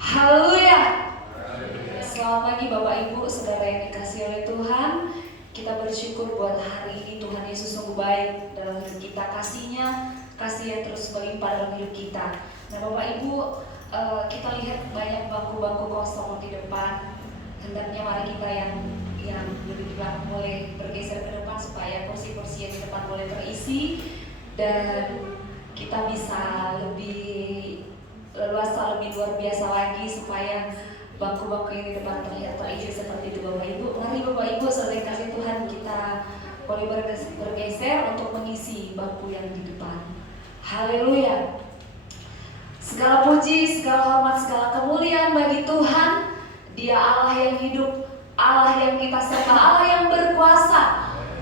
Haleluya. Selamat pagi Bapak Ibu, saudara yang dikasihi oleh Tuhan. Kita bersyukur buat hari ini Tuhan Yesus sungguh baik dalam hidup kita. Kasih yang terus berlimpah dalam hidup kita. Nah Bapak Ibu, kita lihat banyak bangku-bangku kosong di depan. Hendaknya mari kita yang lebih di belakang boleh bergeser ke depan supaya kursi-kursi yang di depan boleh terisi dan kita bisa lebih leluasa, lebih luar biasa lagi supaya bangku-bangku yang di depan terlihat terisi seperti itu Bapak Ibu. Mari Bapak Ibu, saudara yang kasih Tuhan, kita boleh bergeser untuk mengisi bangku yang di depan. Haleluya. Segala puji, segala hormat, segala kemuliaan bagi Tuhan. Dia Allah yang hidup, Allah yang kita sembah, Allah yang berkuasa.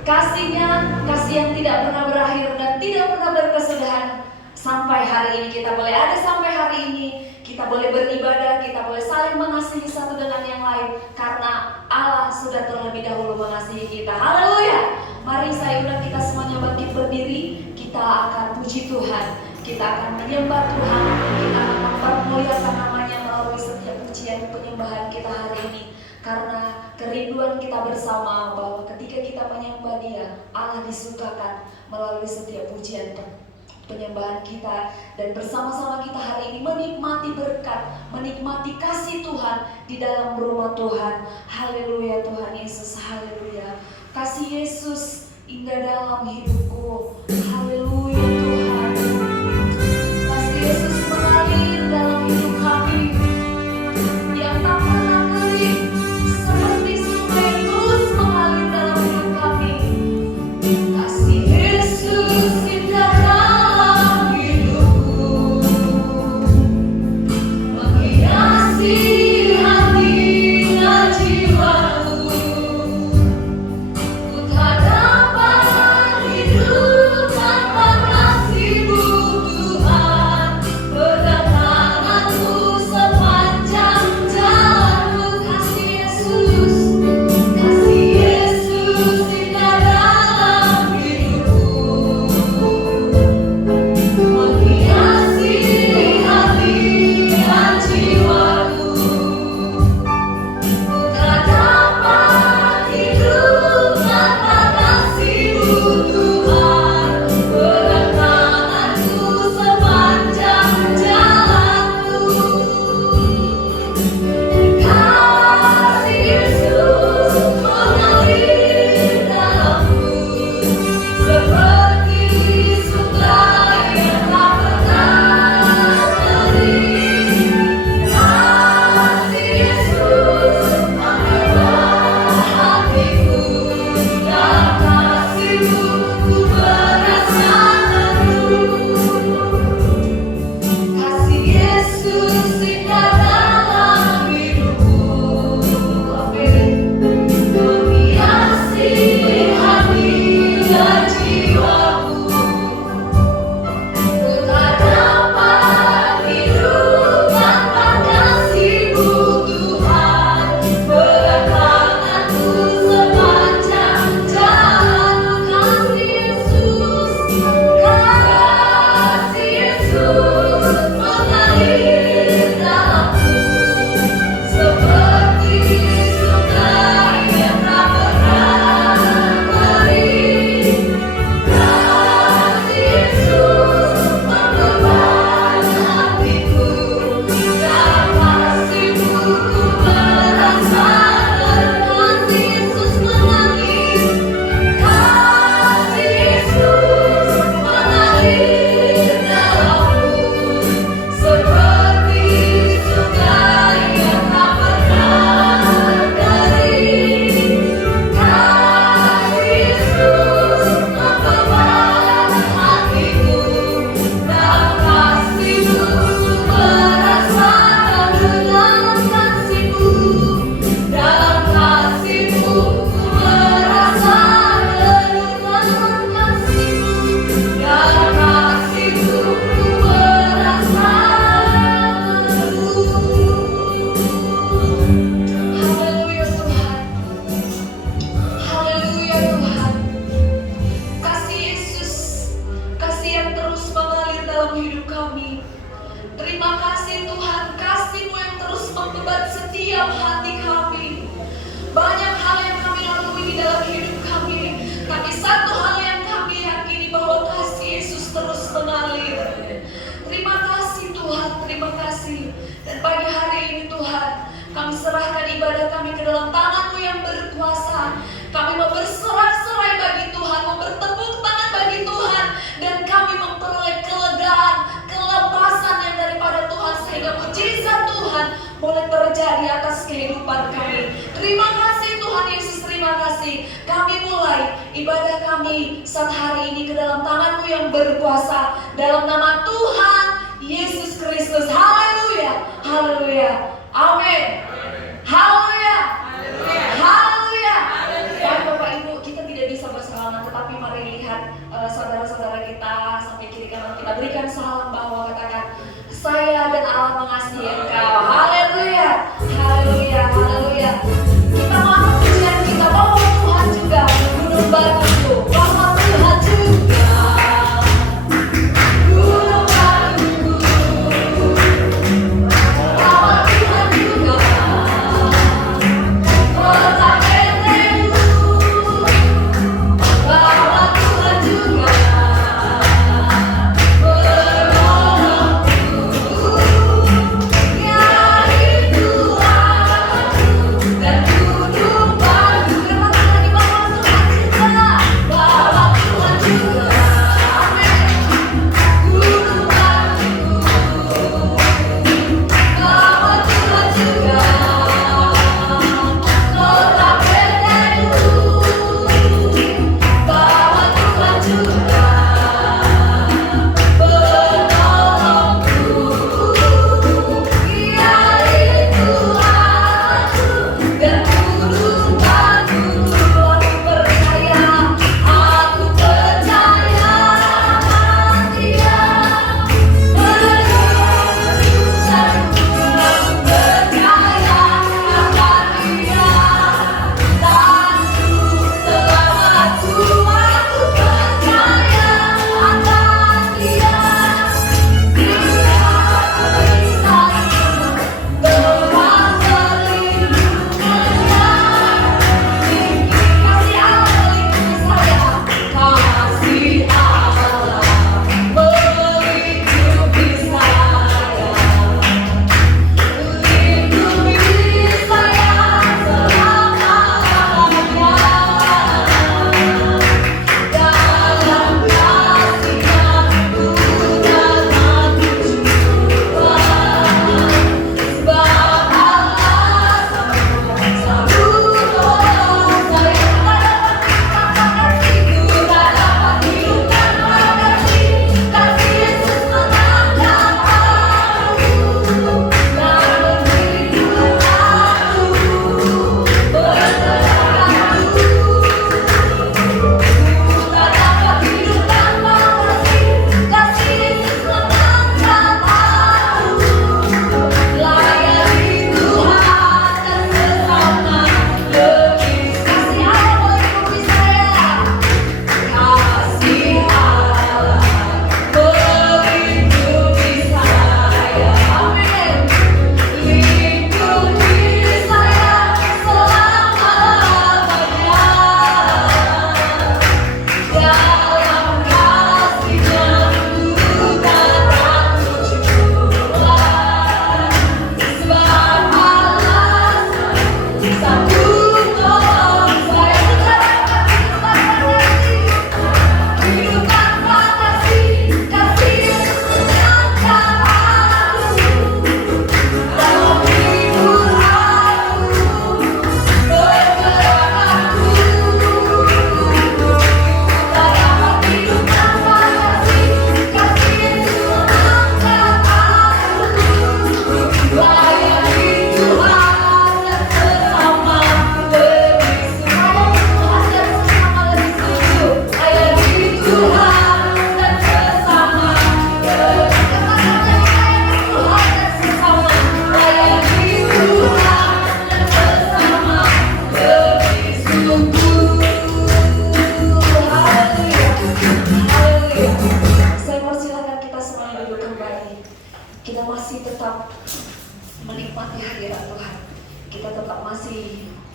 Kasih-Nya, kasih yang tidak pernah berakhir dan tidak pernah berkesudahan. Sampai hari ini kita boleh ada, sampai hari ini kita boleh beribadah, kita boleh saling mengasihi satu dengan yang lain karena Allah sudah terlebih dahulu mengasihi kita. Haleluya. Mari saya undang kita semuanya bangkit berdiri. Kita akan puji Tuhan, kita akan menyembah Tuhan, kita akan mempermuliakan namanya melalui setiap pujian penyembahan kita hari ini. Karena kerinduan kita bersama bahwa ketika kita menyembah Dia, Allah disukakan melalui setiap pujian penyembahan kita, dan bersama-sama kita hari ini menikmati berkat, menikmati kasih Tuhan di dalam rumah Tuhan. Haleluya Tuhan Yesus, haleluya. Kasih Yesus indah dalam hidupku. Haleluya Tuhan. Kasih Yesus mengalir dalam hidup kami yang tak pernah kering, seperti sungai yang terus mengalir dalam hidup kami. Kasih Yesus indah dalam hidupku, menghiasi hati dan jiwaku. Ku tak dapat hidup tanpa kasih. Dan pagi hari ini Tuhan, kami serahkan ibadah kami ke dalam tangan-Mu yang berkuasa. Kami mau bersorak-sorai bagi Tuhan, mau bertepuk tangan bagi Tuhan, dan kami memperoleh kelegaan, kelepasan yang daripada Tuhan, sehingga mujizat Tuhan boleh terjadi atas kehidupan kami. Terima kasih Tuhan Yesus, terima kasih. Kami mulai ibadah kami saat hari ini ke dalam tangan-Mu yang berkuasa, dalam nama Tuhan Yesus Kristus. Haleluya, haleluya, amin. Haleluya, haleluya. Dan Bapak Ibu, kita tidak bisa bersalaman, tetapi mari lihat saudara-saudara kita sampai kiri kanan, kita berikan salam bahwa katakan, saya dan Allah mengasihi engkau. Haleluya, haleluya, haleluya. Kita mau pujian kita bahwa Tuhan juga gunung batuku, bahwa Tuhan juga gunung batuku, bahwa Tuhan juga kota Betlehemku, bahwa Tuhan juga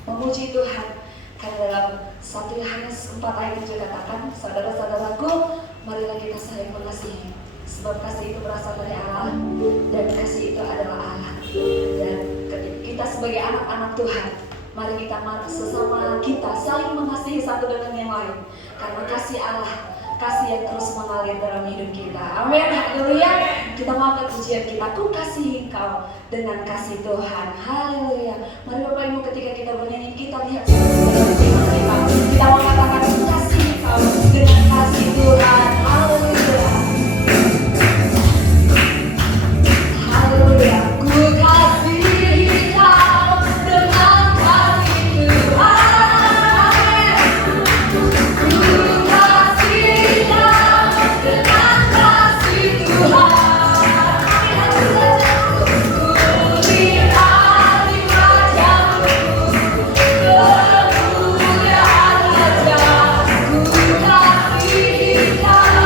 memuji Tuhan. Karena dalam 1 Yohanes 4 ayat 7 katakan, saudara-saudaraku, marilah kita saling mengasihi. Sebab kasih itu berasal dari Allah, dan kasih itu adalah Allah. Dan kita sebagai anak-anak Tuhan, mari kita sesama kita saling mengasihi satu dengan yang lain. Karena kasih Allah, kasih yang terus mengalir dalam hidup kita. Amin, haleluya. Kita mau angkat pujian kita, ku kasihi engkau dengan kasih Tuhan. Haleluya. Mari Bapak Ibu, ketika kita bernyanyi, kita lihat kita mau katakan ku kasihi engkau dengan kasih Tuhan. Haleluya. Haleluya. Ku kasihi engkau dengan kasih Tuhan. Ku kasihi engkau dengan kasih Tuhan. Kemuliaan wajah-Mu, ku kasihi engkau.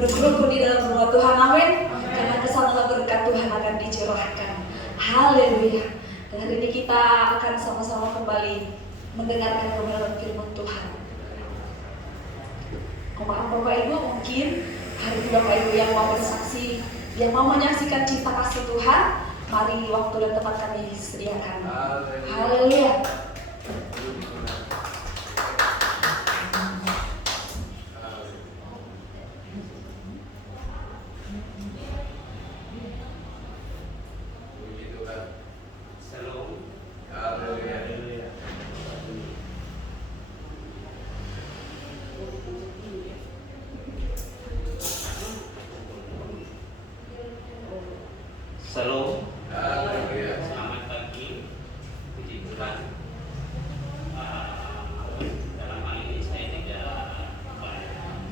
duduk rukun di dalam rumah Tuhan, amin. Karena kesamaan berkat Tuhan akan dicurahkan. Haleluya. Dan hari ini kita akan sama-sama kembali mendengarkan kebenaran firman Tuhan. Maaf Bapak Ibu, mungkin hari ini Bapak Ibu yang mau bersaksi, yang mau menyaksikan cinta kasih Tuhan, mari waktu dan tempat kami sediakan. Haleluya. Shalom. Selamat pagi. Puji Tuhan. Dalam hal ini saya tidak banyak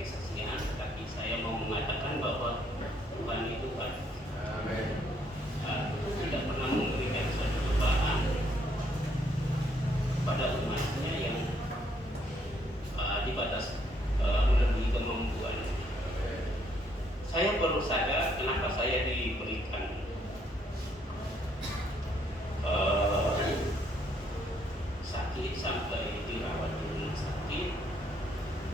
kesaksian, tapi saya mau mengatakan bahwa Tuhan itu baik. Tuhan tidak pernah memberikan suatu cobaan pada umatnya yang di batas melebihi kemampuan. Saya baru sadar kenapa saya diberikan sakit sampai dirawat di rumah sakit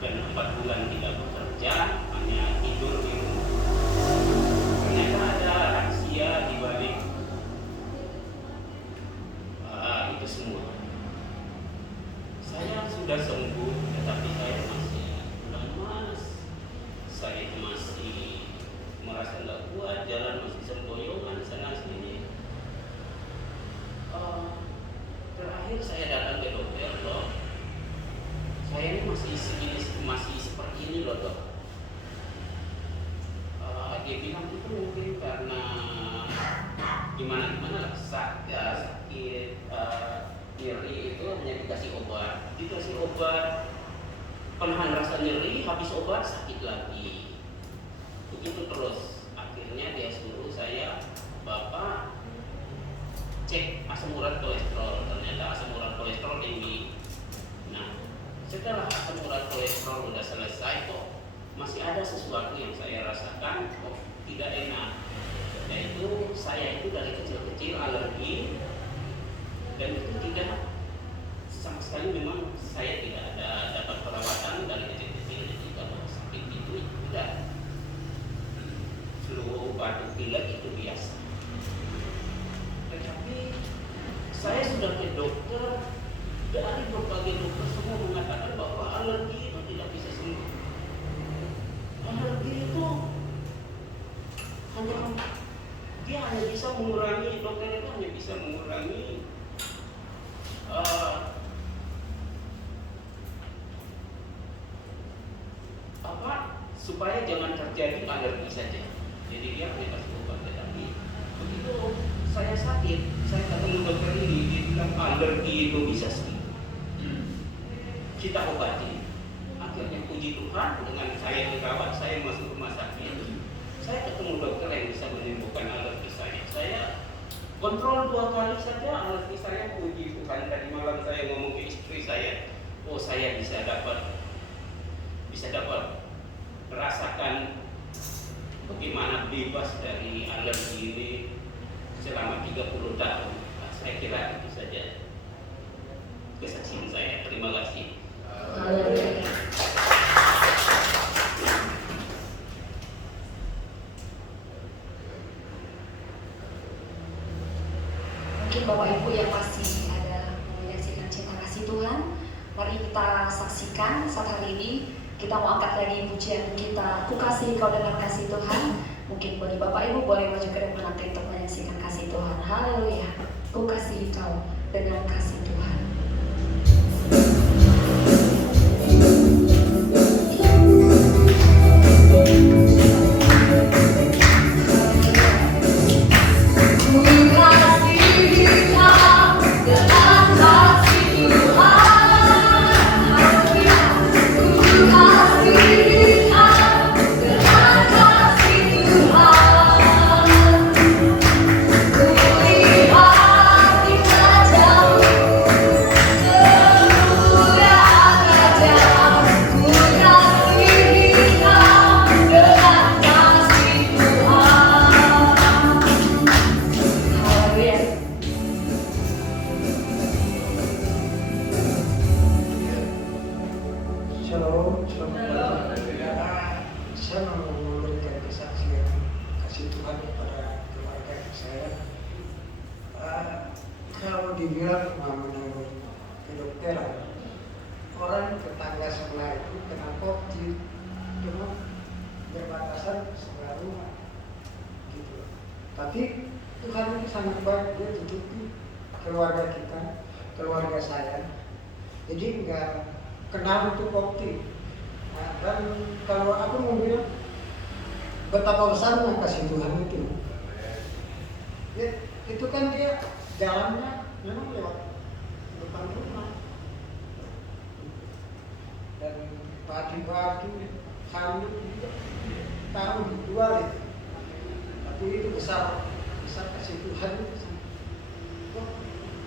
dan 4 bulan tidak bekerja, hanya tidur di rumah. Ternyata ada rahasia di balik itu semua. Saya sudah sembuh, tetapi saya masih lemas. Saya masih merasa nggak kuat, jalan masih semboyongan sana sini. Terakhir saya datang ke dokter, dok. Saya ini masih seperti ini loh, dok. Dia bilang itu mungkin karena gimana lah sakit nyeri itu hanya dikasih obat penahan rasa nyeri, habis obat sakit lagi. Begitu terus, akhirnya dia suruh saya, Bapak cek asam urat kolesterol. Ternyata asam urat kolesterol tinggi. Nah, setelah asam urat kolesterol udah selesai, kok masih ada sesuatu yang saya rasakan kok tidak enak. Yaitu saya itu dari kecil-kecil alergi, dan itu tidak sama sekali, memang saya tidak ada dapat perawatan dari kecil-kecil. Jadi kalau sakit itu tidak. Flu, batuk, pilek itu biasa. Tetapi saya sudah ke dokter, dari berbagai dokter semua mengatakan bahwa alergi itu tidak bisa sembuh. Alergi itu dia hanya bisa mengurangi, dokter itu hanya bisa mengurangi supaya jangan terjadi alergi saja. Jadi dia hanya kasih obat. Tetapi begitu saya sakit, saya ketemu dokter ini, dia bilang alergi itu bisa sembuh. Kita obati. Akhirnya puji Tuhan, dengan saya dirawat, saya masuk rumah sakit. Saya ketemu dokter yang bisa menyembuhkan alergi saya. Saya kontrol 2 kali saja alergi saya, puji Tuhan. Tadi malam saya ngomong ke istri saya, oh saya bisa dapat merasakan bagaimana bebas dari alergi ini selama 30 tahun. Nah, saya kira itu saja kesaksian saya. Terima kasih. Mungkin Bapak Ibu yang masih ada menyaksikan cinta kasih Tuhan, mari kita saksikan saat hari ini. Kita mau angkat lagi pujian kita, Ku Kasih Kau Dengan Kasih Tuhan. Mungkin bagi Bapak Ibu boleh maju ke depan nanti untuk menyaksikan kasih Tuhan. Haleluya. Ku kasih Kau dengan kasih Tuhan. Ku lihat di wajah saya mau memberikan kesaksian kasih Tuhan kepada keluarga saya. Kalau dibilang menurut kedokteran, orang tetangga sebelah itu kena COVID cuma berbatasan sebelah rumah gitu. Tapi Tuhan itu sangat baik, dia tutupi keluarga kita, keluarga saya, jadi nggak kenal itu COVID. Nah, dan kalau aku mau bilang betapa besarnya kasih Tuhan itu, ya, itu kan dia jalannya memang lewat depan rumah dan baju-baju handuk juga taruh dijual itu. Tapi itu besar kasih Tuhan itu.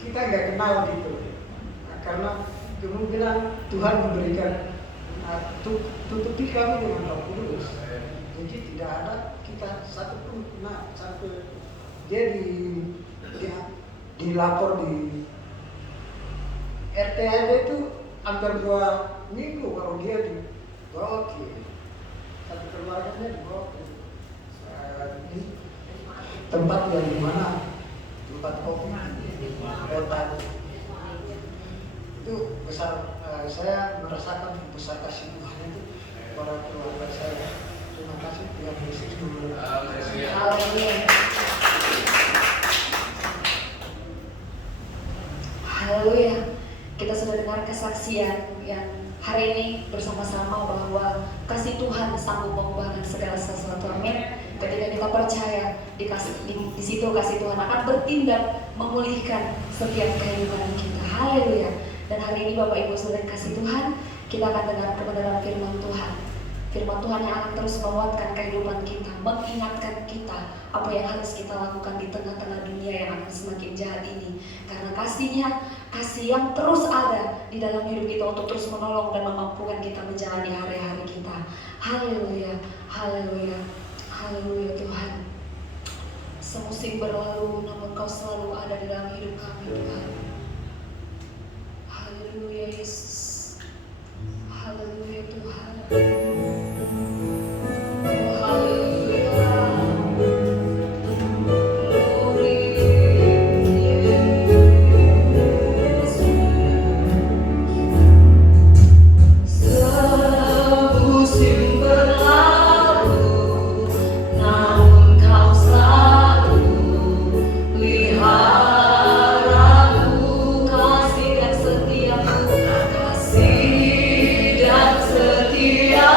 Kita nggak kenal gitu. Nah, karena kemungkinan Tuhan memberikan tutupi kami dengan Roh Kudus. Jadi tidak ada kita satu pun kena sampai dia dilapor di RT aja itu hampir 2 minggu baru dia dibawa ke satu keluarganya dibawa ke tempat yang dimana tempat kopi kota itu besar. Saya merasakan besar kasih Tuhan itu kepada keluarga saya. Terima kasih Tuhan Yesus memberkati. Haleluya. Haleluya. Kita sudah dengar kesaksian yang hari ini bersama-sama bahwa kasih Tuhan sanggup mengubahkan segala sesuatu. Amin. Ketika kita percaya di situ kasih Tuhan akan bertindak memulihkan setiap kehidupan kita. Haleluya. Dan hari ini Bapak Ibu Saudara kasih Tuhan, kita akan dengar kebenaran firman Tuhan. Firman Tuhan yang akan terus menguatkan kehidupan kita, mengingatkan kita apa yang harus kita lakukan di tengah-tengah dunia yang akan semakin jahat ini. Karena kasih-Nya, kasih yang terus ada di dalam hidup kita untuk terus menolong dan memampukan kita menjalani hari-hari kita. Haleluya, haleluya, haleluya Tuhan. Semusim berlalu, namun Kau selalu ada di dalam hidup kami Tuhan. Haleluya Yesus, haleluya Tuhan. Kasih dan setia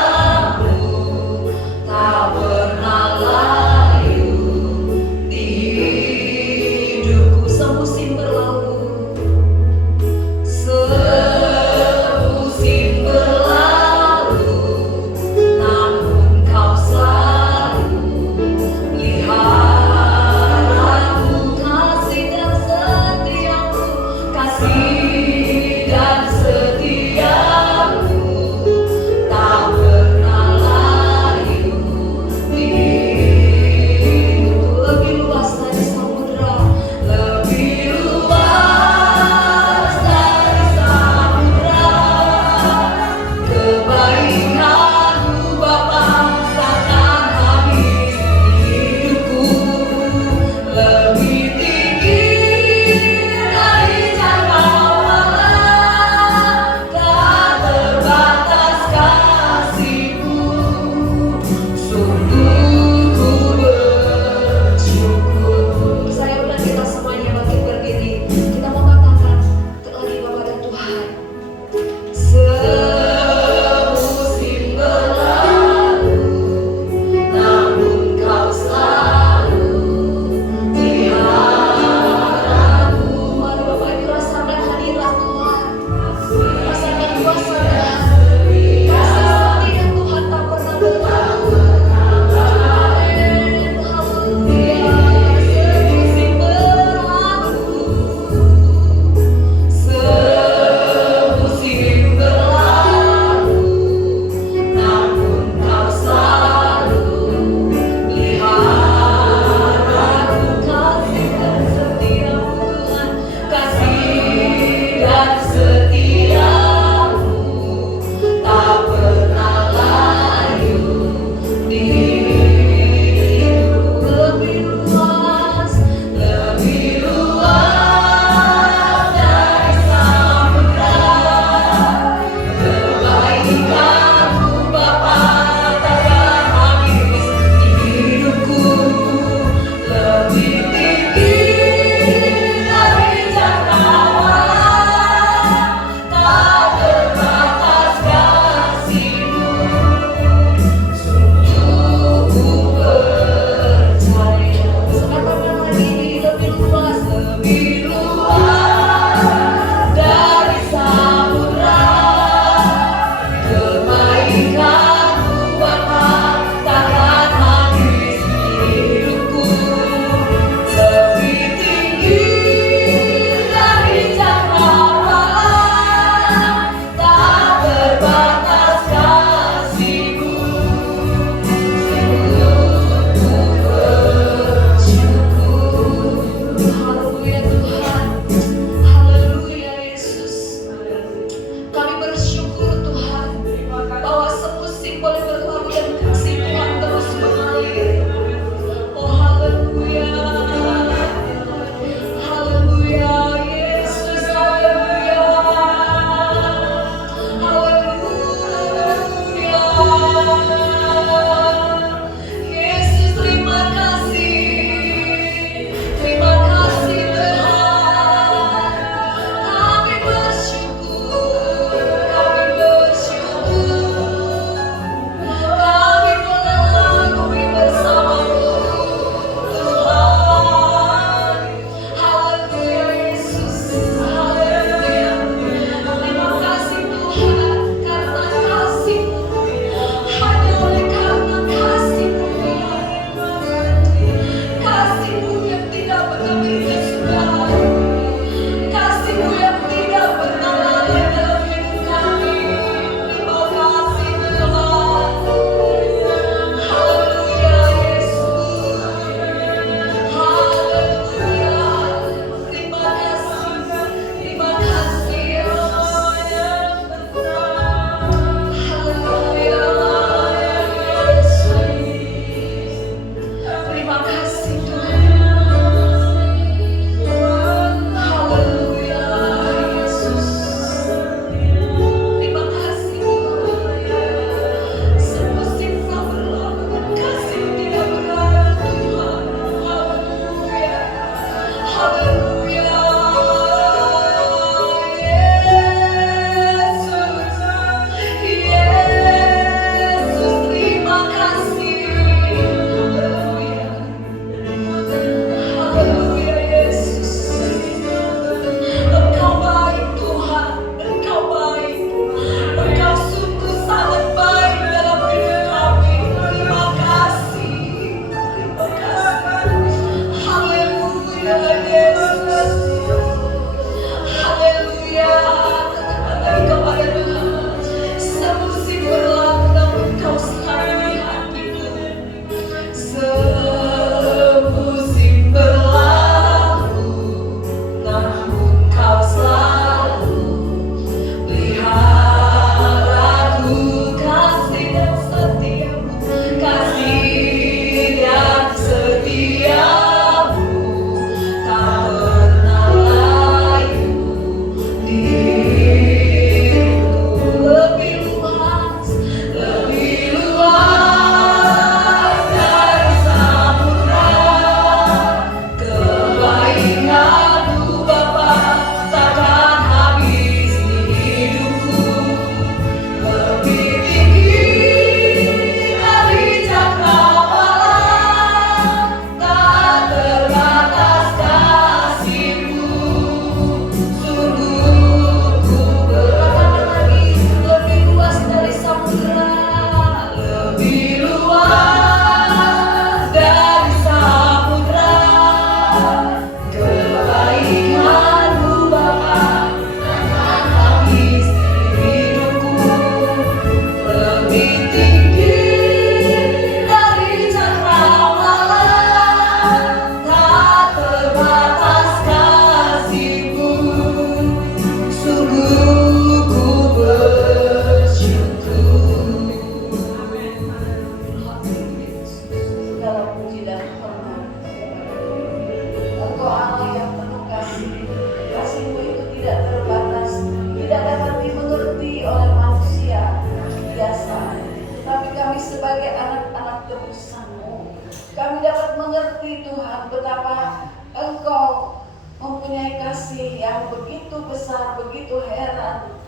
sebagai anak-anak tebusan-Mu. Kami dapat mengerti Tuhan betapa Engkau mempunyai kasih yang begitu besar, begitu heran,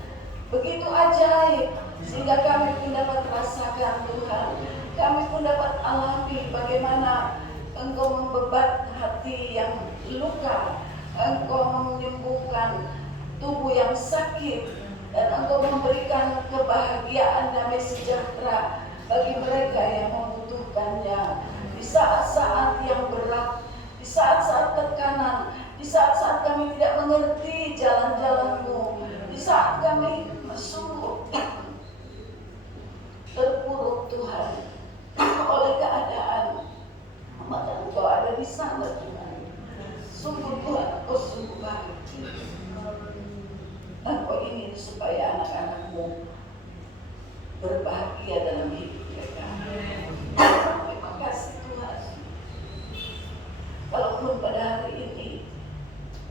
begitu ajaib, sehingga kami pun dapat rasakan Tuhan. Kami pun dapat alami bagaimana Engkau membebat hati yang luka, Engkau menyembuhkan tubuh yang sakit, dan Engkau memberikan kebahagiaan damai sejahtera bagi mereka yang membutuhkannya. Di saat-saat yang berat, di saat-saat tekanan, di saat-saat kami tidak mengerti jalan-jalan-Mu, di saat kami sungguh terpuruk Tuhan oleh keadaan, maka Engkau ada di sana Tuhan. Sungguh Tuhan, Engkau sungguh baik. Engkau ingin supaya anak-anak-Mu berbahagia dalam hidup mereka. Terima kasih Tuhan. Walaupun pada hari ini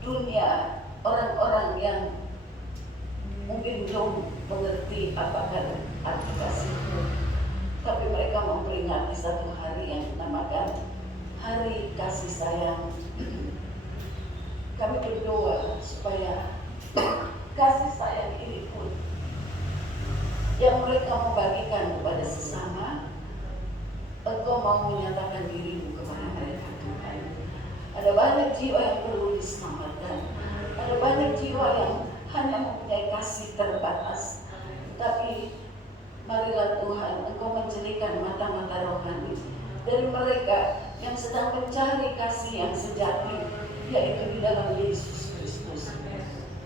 dunia, orang-orang yang mungkin belum mengerti apakah arti kasih itu, tapi mereka memperingati satu hari yang dinamakan Hari Kasih Sayang. Kami berdoa supaya kasih sayang ini pun yang mereka membagikan kepada sesama, Engkau mau menyatakan diri-Mu kepada mereka Tuhan. Ada banyak jiwa yang perlu diselamatkan, ada banyak jiwa yang hanya mempunyai kasih terbatas. Tapi marilah Tuhan, Engkau menjadikan mata-mata rohani dari mereka yang sedang mencari kasih yang sejati, yaitu di dalam Yesus Kristus.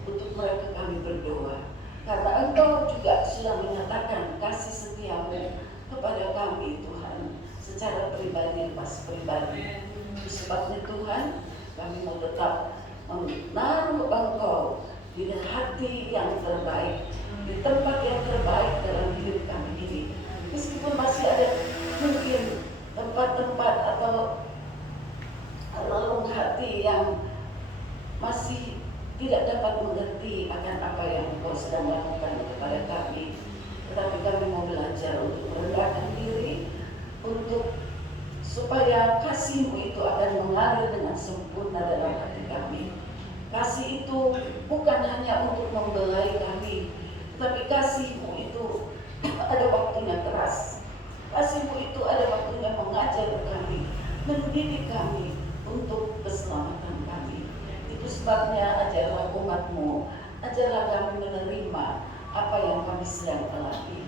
Untuk mereka kami berdoa, karena Engkau juga sudah menyatakan kasih setia-Mu kepada kami Tuhan, secara pribadi lepas pribadi. Sebabnya Tuhan, kami mau tetap menaruh Engkau di hati yang terbaik, di tempat yang terbaik dalam hidup kami ini. Meskipun masih ada mungkin tempat-tempat atau relung hati yang masih tidak dapat mengerti akan apa yang Engkau sedang lakukan kepada kami, tetapi kami mau belajar untuk merendahkan diri, untuk supaya kasih-Mu itu akan mengalir dengan sempurna dalam hati kami. Kasih itu bukan hanya untuk membelai kami, tetapi kasih-Mu itu ada waktunya keras. Kasih-Mu itu ada waktunya mengajar kami, mendidik kami untuk keselamatan kami. Itu sebabnya ajarlah umat-Mu, ajarlah kami menerima apa yang kami sedang alami.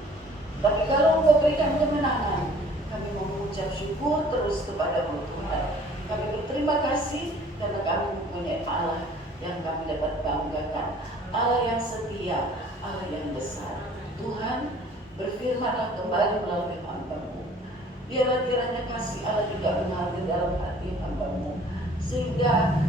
Tapi kalau Engkau berikan kemenangan, kami mengucap syukur terus kepada-Mu Tuhan. Kami berterima kasih karena kami mempunyai Allah yang kami dapat banggakan, Allah yang setia, Allah yang besar. Tuhan, berfirmanlah kembali melalui hamba-Mu. Biarlah kiranya kasih Allah juga mengalir dalam hati hamba-Mu, sehingga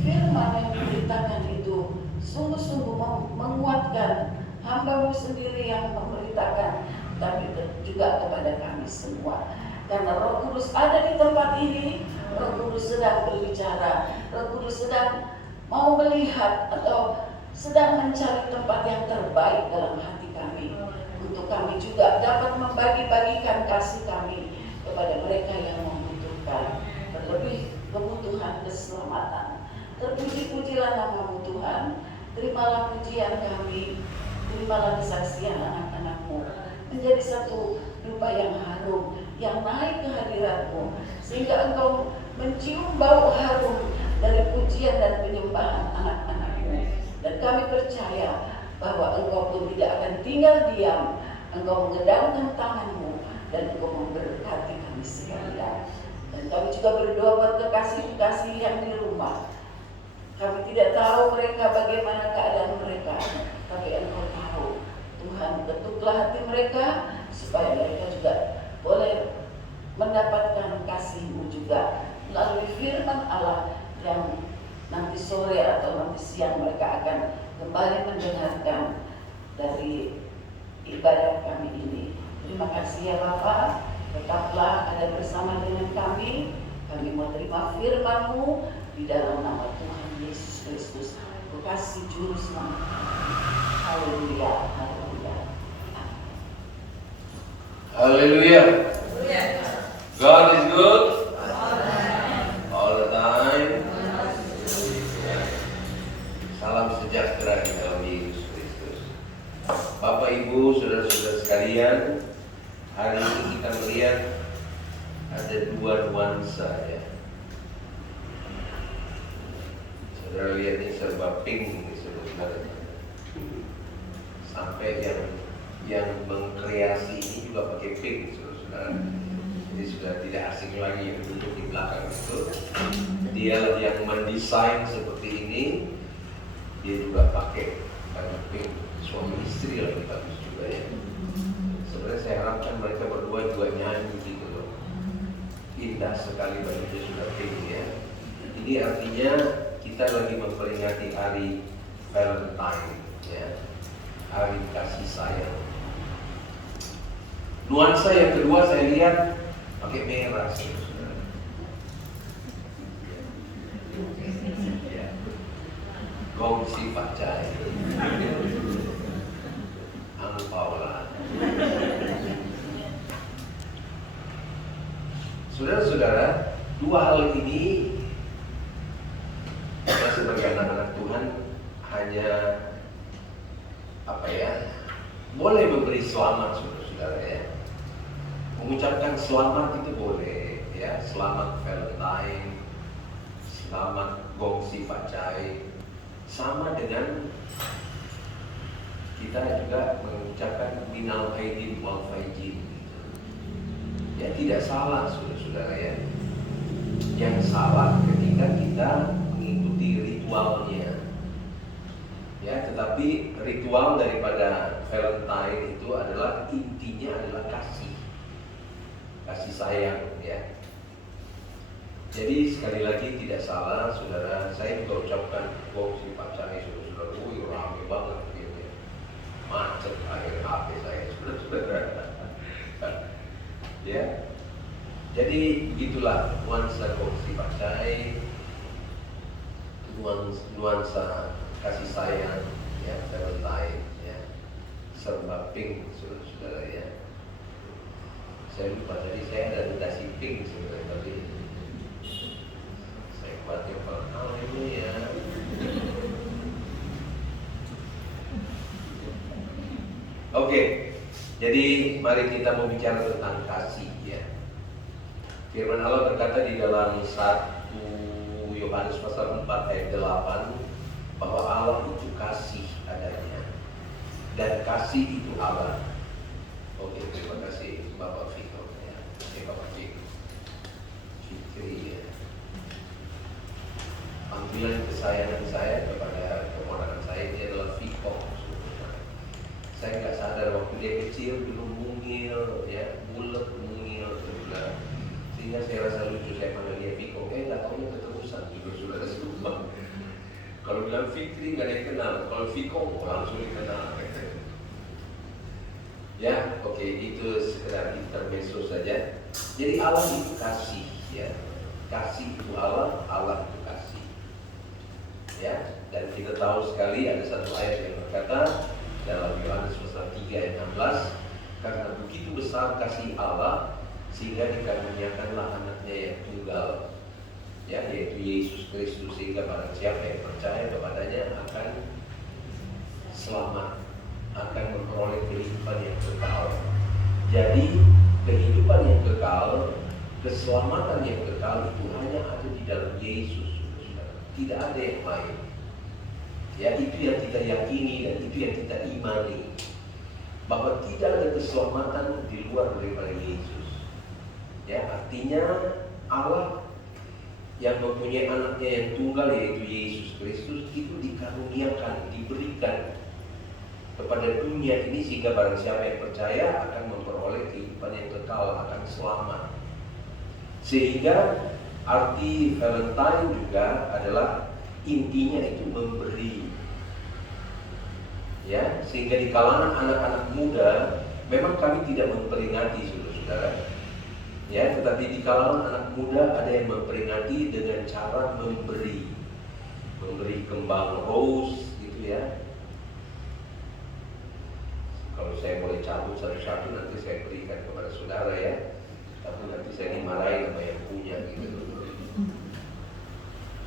firman yang diberitakan itu sungguh-sungguh menguatkan hamba-Mu sendiri yang memberitakan, tapi juga kepada kami semua. Karena Roh Kudus ada di tempat ini, Roh Kudus sedang berbicara, Roh Kudus sedang mau melihat atau sedang mencari tempat yang terbaik dalam hati kami, untuk kami juga dapat membagi-bagikan kasih kami kepada mereka yang membutuhkan, terlebih kebutuhan keselamatan. Terpuji-pujilah nama-Mu Tuhan. Terimalah pujian kami, terimalah kesaksian anak-anak-Mu menjadi satu dupa yang harum yang naik ke hadirat-Mu, sehingga Engkau mencium bau harum dari pujian dan penyembahan anak-anak-Mu. Dan kami percaya bahwa Engkau pun tidak akan tinggal diam. Engkau mengedangkan tangan-Mu dan Engkau memberkati kami sekalian. Dan kami juga berdoa buat kekasih-kekasih yang di rumah. Kami tidak tahu mereka bagaimana keadaan mereka, tapi Engkau tahu. Tuhan, ketuklah hati mereka supaya mereka juga boleh mendapatkan kasih-Mu juga melalui firman Allah yang nanti sore atau nanti siang mereka akan kembali mendengarkan dari ibadah kami ini. Terima kasih ya Bapa, tetaplah ada bersama dengan kami. Kami mau terima firman-Mu di dalam nama Tuhan Yesus Kristus, Bekasih Juru Selamat. Haleluya, haleluya. Haleluya. God is good all the time. Salam sejahtera di dalam Yesus Kristus. Bapak Ibu, saudara-saudara sekalian, hari ini kita melihat ada dua nuansa ya. Saudara lihat ini serba pink ini saudara. Sampai yang mengkreasi ini juga pakai pink saudara. Jadi sudah tidak asing lagi yang duduk di belakang itu. Dialah yang mendesain seperti ini. Dia juga pakai baju pink. Suami istri lagi bagus juga ya. Sebenarnya saya harapkan mereka berdua juga nyanyi gitu loh. Indah sekali bajunya sudah pink ya. Ini artinya kita lagi memperingati hari Valentine ya. Hari kasih sayang. Nuansa yang kedua saya lihat pakai merah saudara. Ya. Gongsi pacai. Angpau lah. Saudara-saudara, dua hal ini kita sebagai anak-anak Tuhan hanya boleh memberi selamat saudara-saudara ya. Mengucapkan selamat itu boleh ya, selamat Valentine, selamat Gongsi Pacai, sama dengan kita juga mengucapkan minal aidin wal faizin. Ya tidak salah saudara-saudara ya. Yang salah ketika kita mengikuti ritualnya. Ya, tetapi ritual daripada Valentine itu adalah intinya adalah kasih sayang ya. Jadi sekali lagi tidak salah saudara, saya juga ucapkan Gongsi Pacai saudara-saudara, rame banget gitu ya. Macet akhir HP saya saudara-saudara. Ya. Jadi begitulah nuansa Gongsi Pacai, nuansa kasih sayang ya, Valentine ya, serba pink saudara-saudara ya. Saya lupa tadi saya ada dasi pink sebenarnya tadi. Saya pakai perkal ini ya. Oke, jadi mari kita berbicara tentang kasih ya. Firman Allah berkata di dalam 1 Yohanes pasal 4 ayat 8 bahwa Allah itu kasih adanya dan kasih itu Allah. Oke, terima kasih Bapak Vito ya. Bapak Fitri ya. Panggilan kesayangan saya kepada keponakan saya ini adalah Vito. Saya nggak sadar waktu dia kecil dulu mungil ya, bulat mungil juga. Sehingga saya rasa lucu saya panggil dia Viko. Nggak tahunya keterusan juga sudah semua. Kalau bilang Fitri nggak ada yang kenal, kalau Viko langsung dikenal. Ya, oke, itu sekedar intermezzo saja. Jadi Allah itu kasih, ya, kasih itu Allah, Allah itu kasih. Ya, dan kita tahu sekali ada satu ayat yang berkata dalam Yohanes pasal 3 ayat 16, karena begitu besar kasih Allah sehingga dikaruniakanlah anaknya yang tunggal. Ya, yaitu Yesus Kristus, sehingga barang siapa yang percaya kepadanya akan selamat, akan memperoleh kehidupan yang kekal. Jadi kehidupan yang kekal, keselamatan yang kekal itu hanya ada di dalam Yesus, tidak ada yang lain. Ya, itu yang kita yakini dan itu yang kita imani, bahwa tidak ada keselamatan di luar daripada Yesus. Ya, artinya Allah yang mempunyai anaknya yang tunggal yaitu Yesus Kristus itu dikaruniakan, diberikan kepada dunia ini sehingga barang siapa yang percaya akan memperoleh kehidupan yang kekal, akan selamat. Sehingga arti Valentine juga adalah intinya itu memberi. Ya, sehingga di kalangan anak-anak muda memang kami tidak memperingati saudara-saudara. Ya, tetapi di kalangan anak muda ada yang memperingati dengan cara memberi kembang rose gitu ya. Kalau saya boleh cabut satu-satu nanti saya berikan kepada saudara ya. Tapi nanti saya saya dimarahin sama yang punya gitu.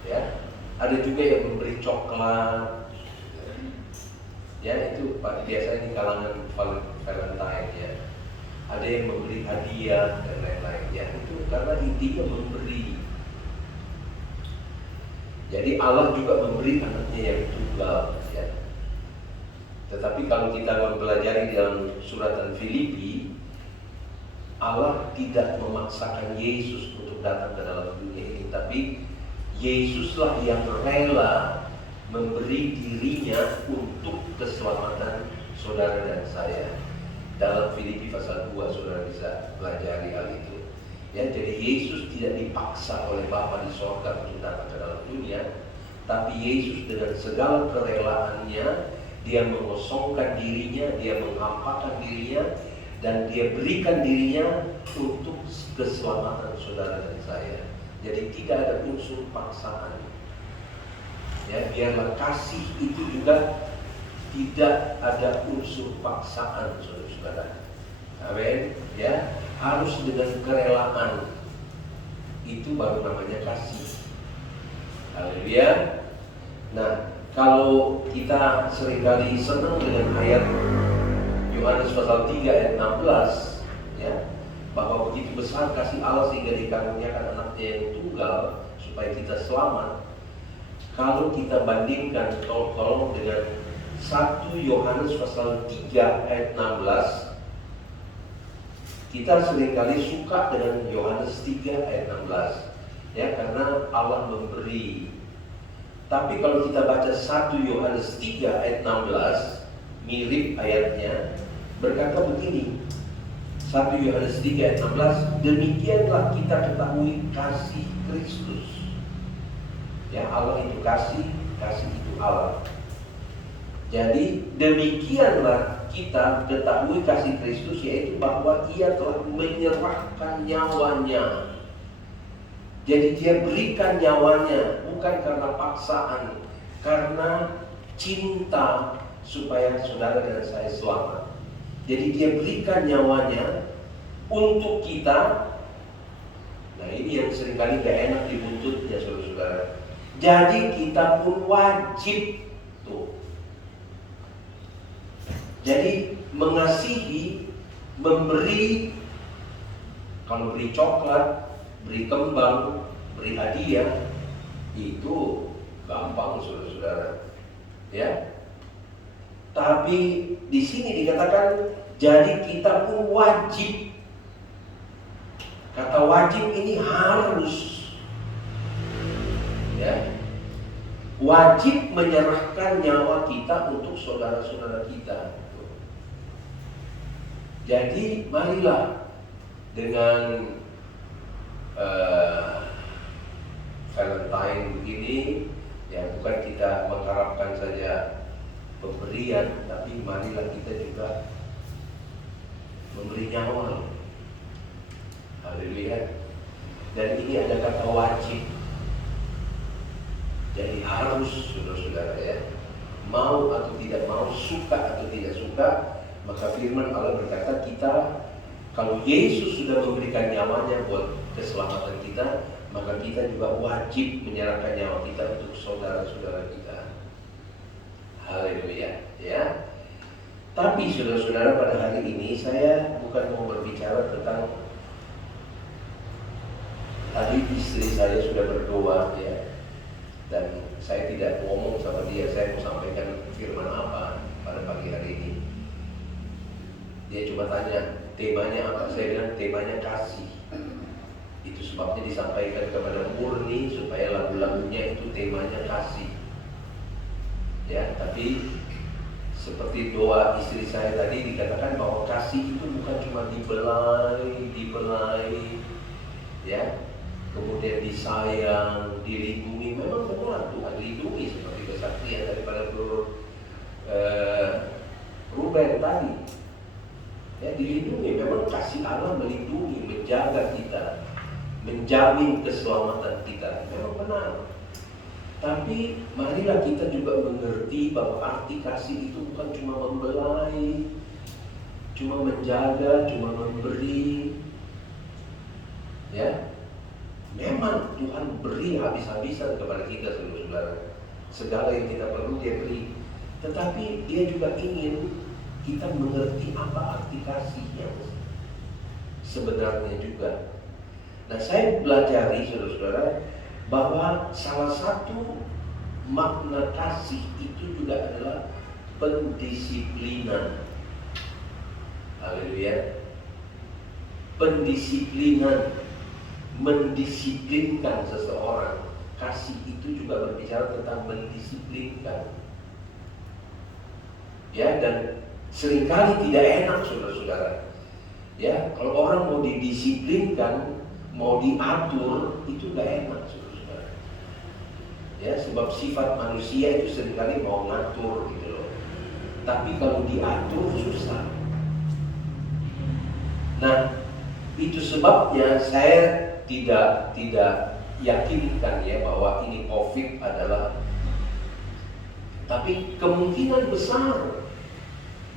Ya, ada juga yang memberi coklat. Ya, itu biasanya di kalangan Valentine ya. Ada yang memberi hadiah dan lain-lain. Ya, itu karena intinya memberi. Jadi Allah juga memberi anaknya yang tunggal ya. Tetapi kalau kita mempelajari dalam suratan Filipi, Allah tidak memaksakan Yesus untuk datang ke dalam dunia ini, tapi Yesuslah yang rela memberi dirinya untuk keselamatan saudara dan saya. Dalam Filipi pasal 2 saudara bisa pelajari hal itu. Ya, jadi Yesus tidak dipaksa oleh Bapa di sorga untuk datang ke dalam dunia, tapi Yesus dengan segala kerelaannya, dia mengosongkan dirinya, dia menghampakan dirinya, dan dia berikan dirinya untuk keselamatan saudara dan saya. Jadi tidak ada unsur paksaan. Ya, biarlah kasih itu juga tidak ada unsur paksaan, saudara-saudara. Amin. Ya, harus dengan kerelaan. Itu baru namanya kasih. Haleluya. Nah, kalau kita seringkali senang dengan ayat Yohanes pasal 3 ayat 16, ya, bahwa begitu besar kasih Allah sehingga dikaruniakan anaknya yang tunggal supaya kita selamat. Kalau kita bandingkan tolong dengan 1 Yohanes pasal 3 ayat 16, kita seringkali suka dengan Yohanes 3 ayat 16 ya, karena Allah memberi. Tapi kalau kita baca 1 Yohanes 3 ayat 16, mirip ayatnya, berkata begini, 1 Yohanes 3 ayat 16, demikianlah kita ketahui kasih Kristus. Ya, Allah itu kasih, kasih itu Allah. Jadi demikianlah kita ketahui kasih Kristus, yaitu bahwa ia telah menyerahkan nyawanya. Jadi dia berikan nyawanya bukan karena paksaan, karena cinta supaya saudara dan saya selamat. Jadi dia berikan nyawanya untuk kita. Nah, ini yang seringkali gak enak dibuntutnya, saudara-saudara. Jadi kita pun wajib tuh. Jadi mengasihi, memberi, kalau beri coklat, beri kembang, beri hadiah, itu gampang, saudara-saudara. Ya. Tapi di sini dikatakan, jadi kita pun wajib. Kata wajib ini harus. Ya. Wajib menyerahkan nyawa kita untuk saudara-saudara kita. Jadi marilah dengan Valentine begini, ya bukan kita mengharapkan saja pemberian, tapi marilah kita juga memberi nyawa. Haleluya. Dan ini ada kata wajib. Jadi harus, saudara-saudara ya, mau atau tidak mau, suka atau tidak suka. Maka firman Allah berkata, kita, kalau Yesus sudah memberikan nyawanya buat keselamatan kita, maka kita juga wajib menyerahkan nyawa kita untuk saudara-saudara kita. Haleluya, ya. Tapi saudara-saudara, pada hari ini saya bukan mau berbicara tentang, tadi istri saya sudah berdoa ya, dan saya tidak ngomong sama dia, saya mau sampaikan firman apa pada pagi hari ini. Dia cuma tanya, temanya apa? Saya bilang temanya kasih. Itu sebabnya disampaikan kepada Murni supaya lagu-lagunya itu temanya kasih. Ya, tapi seperti doa istri saya tadi dikatakan bahwa kasih itu bukan cuma dibelai, ya, kemudian disayang, dilindungi. Memang benar Tuhan dilindungi seperti kesaksian daripada Bro Ruben tadi. Ya, dilindungi, memang kasih Allah melindungi, menjaga kita, menjamin keselamatan kita, memang benar. Tapi marilah kita juga mengerti bahwa arti kasih itu bukan cuma membelai, cuma menjaga, cuma memberi. Ya, memang Tuhan beri habis-habisan kepada kita, saudara-saudara. Segala yang kita perlu Dia beri. Tetapi Dia juga ingin kita mengerti apa arti kasih yang sebenarnya juga. Nah, saya pelajari, saudara-saudara, bahwa salah satu makna kasih itu juga adalah pendisiplinan. Haleluya. Pendisiplinan, mendisiplinkan seseorang. Kasih itu juga berbicara tentang mendisiplinkan. Ya, dan seringkali tidak enak, saudara-saudara. Ya, kalau orang mau didisiplinkan, mau diatur, itu gak enak, saudara-saudara. Ya, sebab sifat manusia itu seringkali mau ngatur gitu loh. Tapi kalau diatur susah. Nah, itu sebabnya saya tidak yakinkan ya bahwa ini COVID adalah, tapi kemungkinan besar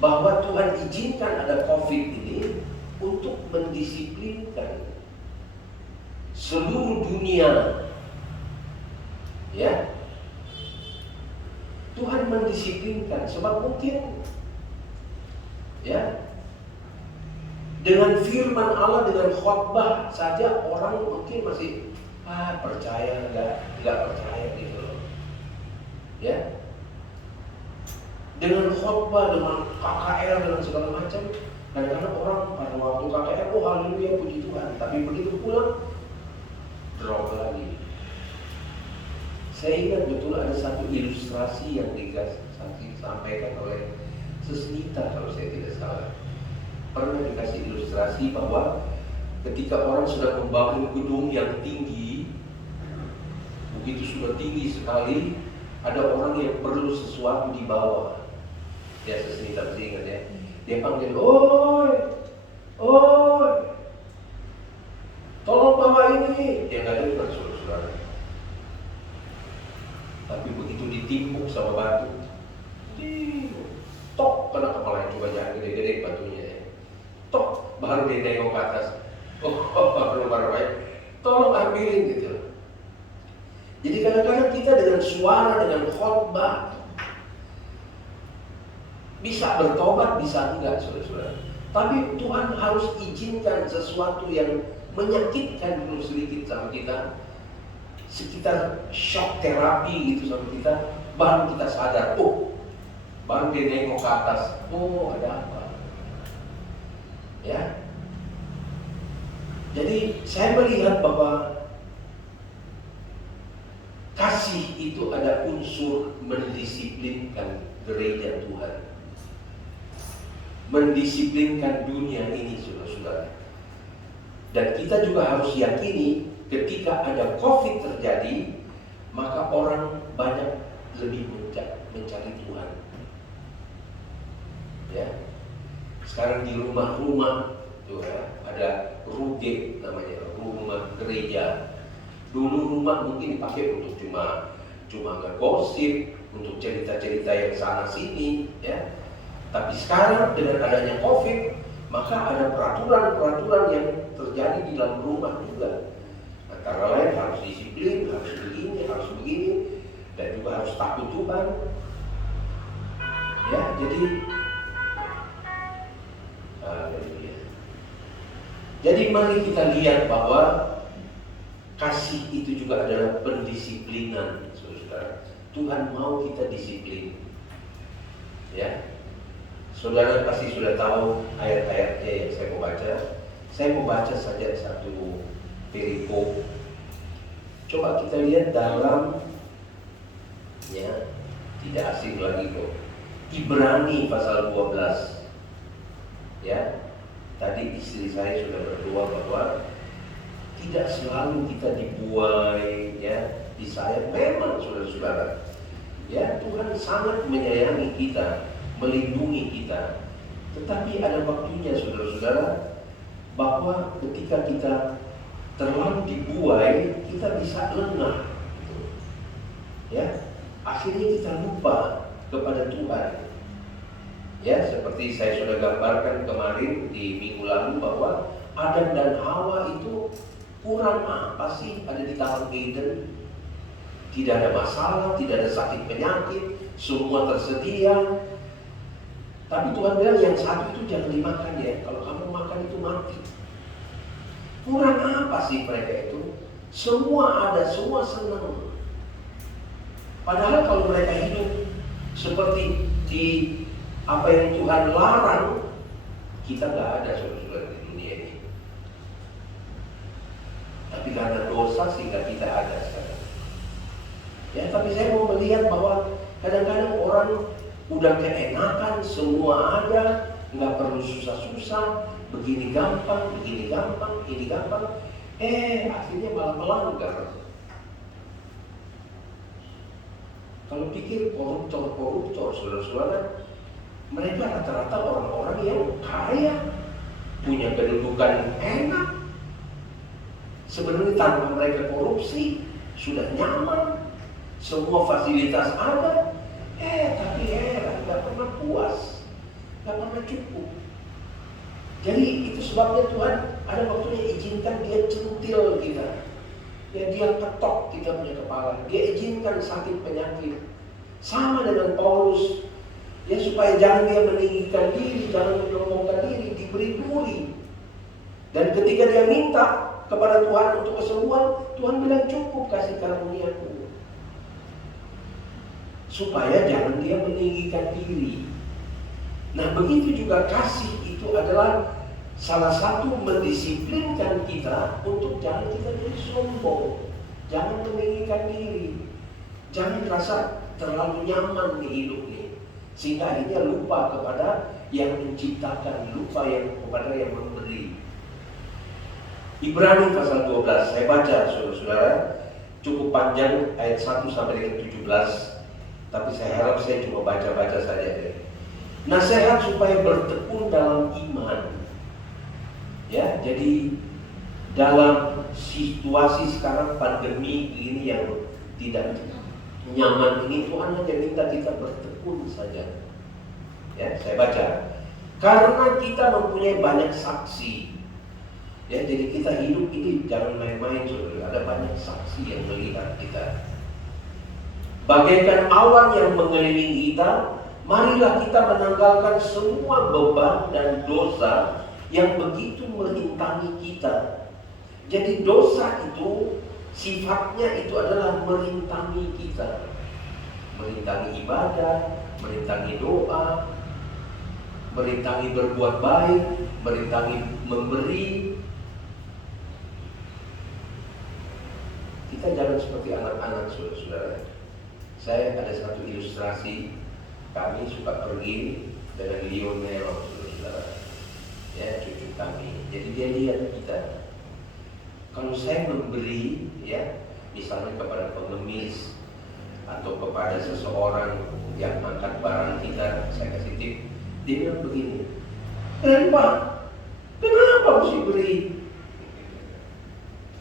bahwa Tuhan izinkan ada COVID ini untuk mendisiplinkan seluruh dunia. Ya, Tuhan mendisiplinkan sebab mungkin ya, dengan firman Allah, dengan khotbah saja orang mungkin masih percaya nggak percaya gitu loh. Ya, dengan khotbah, dengan KKR, dengan segala macam, kadang-kadang orang pada waktu KKR, oh haleluya puji Tuhan, tapi begitu pulang drop lagi. Saya ingat betul ada satu ilustrasi yang disampaikan oleh Sesnita kalau saya tidak salah. Pernah dikasih ilustrasi bahwa ketika orang sudah membangun gedung yang tinggi, begitu sudah tinggi sekali, ada orang yang perlu sesuatu di bawah. Ya, Sesnita masih ingat ya. Dia panggil, oi, tolong bawa ini. Dia nggak dengar saudara-saudara. Tapi begitu ditimpuk sama batu, tok kena kepala, coba jangan gede-gede batunya ya. Tok, baru dia nengok ke atas. Baru baik. Tolong ambilin gitu. Jadi kadang-kadang kita dengan suara, dengan khotbah bisa bertobat, bisa enggak, saudara-saudara. Tapi Tuhan harus izinkan sesuatu yang menyakitkan dulu sedikit sama kita, sekitar shock terapi gitu sama kita, baru kita sadar, baru dia nengok ke atas, ada apa? Ya. Jadi saya melihat bahwa kasih itu ada unsur mendisiplinkan gereja Tuhan, mendisiplinkan dunia ini, saudara-saudara. Dan kita juga harus yakini ketika ada COVID terjadi, maka orang banyak lebih mencari Tuhan. Ya, sekarang di rumah-rumah tuh ya, ada RUGE namanya, rumah gereja. Dulu rumah mungkin dipakai untuk cuma ngegosip, untuk cerita-cerita yang sana sini, ya. Tapi sekarang dengan adanya COVID, maka ada peraturan-peraturan yang terjadi di dalam rumah juga. Antara lain harus disiplin, harus begini, dan juga harus takut Tuhan. Ya, jadi jadi mari kita lihat bahwa kasih itu juga adalah pendisiplinan, saudara. Tuhan mau kita disiplin. Ya. Saudara pasti sudah tahu ayat-ayatnya yang saya mau baca. Saya mau baca saja satu perikop. Coba kita lihat dalam, ya, tidak asing lagi kok, Ibrani pasal 12. Ya, tadi istri saya sudah berdoa bahwa tidak selalu kita dibuai, ya, disayang. Memang saudara-saudara, ya, Tuhan sangat menyayangi kita, melindungi kita. Tetapi ada waktunya, saudara-saudara, bahwa ketika kita terlalu dibuai, kita bisa lengah. Ya, akhirnya kita lupa kepada Tuhan. Ya, seperti saya sudah gambarkan kemarin di minggu lalu bahwa Adam dan Hawa itu Kurang apa sih ada di Taman Eden? Tidak ada masalah, tidak ada sakit penyakit, semua tersedia. Tapi Tuhan bilang yang satu itu jangan dimakan ya. Kalau kamu makan itu mati. Kurang apa sih mereka itu? Semua ada, semua senang. Padahal kalau mereka hidup seperti di apa yang Tuhan larang, kita nggak ada saudara-saudara di dunia ini. Tapi karena dosa sehingga kita ada sekarang. Ya, tapi saya mau melihat bahwa kadang-kadang orang udah keenakan, semua ada, nggak perlu susah-susah, begini gampang, ini gampang, akhirnya malah melanggar. Kalau pikir koruptor, saudara-saudara, mereka rata-rata orang-orang yang kaya, punya kedudukan enak. Sebenarnya tanpa mereka korupsi, sudah nyaman, semua fasilitas ada, tapi nggak pernah puas, nggak pernah cukup. Jadi itu sebabnya Tuhan ada waktunya izinkan dia centil kita, ya dia ketok kita punya kepala, dia izinkan sakit penyakit. Sama dengan Paulus, ya supaya jangan dia meninggikan diri, jangan menyombongkan diri, diberi duri. Dan ketika dia minta kepada Tuhan untuk kesembuhan, Tuhan bilang cukup kasih karunia-Ku. Supaya jangan dia meninggikan diri. Nah begitu juga kasih itu adalah salah satu mendisiplinkan kita untuk jangan kita jadi sombong, jangan meninggikan diri, jangan rasa terlalu nyaman di hidup ini, sehingga akhirnya lupa kepada yang menciptakan, lupa kepada yang memberi. Ibrani pasal 12, saya baca saudara-saudara, cukup panjang ayat 1 sampai dengan 17. Tapi saya harap saya cuma baca-baca saja deh. Nasihat supaya bertekun dalam iman. Ya, jadi dalam situasi sekarang pandemi ini yang tidak nyaman ini, Tuhan hanya minta kita bertekun saja. Ya, saya baca. Karena kita mempunyai banyak saksi. Ya, jadi kita hidup ini jangan main-main, saudara. Ada banyak saksi yang melihat kita. Bagaikan awan yang mengelilingi kita, marilah kita menanggalkan semua beban dan dosa yang begitu merintangi kita. Jadi dosa itu sifatnya itu adalah merintangi kita, merintangi ibadah, merintangi doa, merintangi berbuat baik, merintangi memberi. Kita jangan seperti anak-anak, saudara-saudara. Saya ada satu ilustrasi, kami suka pergi dengan Lionel, saudara, ya cucu kami. Jadi dia lihat kita. Kalau saya memberi, ya misalnya kepada pengemis atau kepada seseorang yang angkat barang kita, saya kasih tip, dia bilang begini, kenapa mesti beri?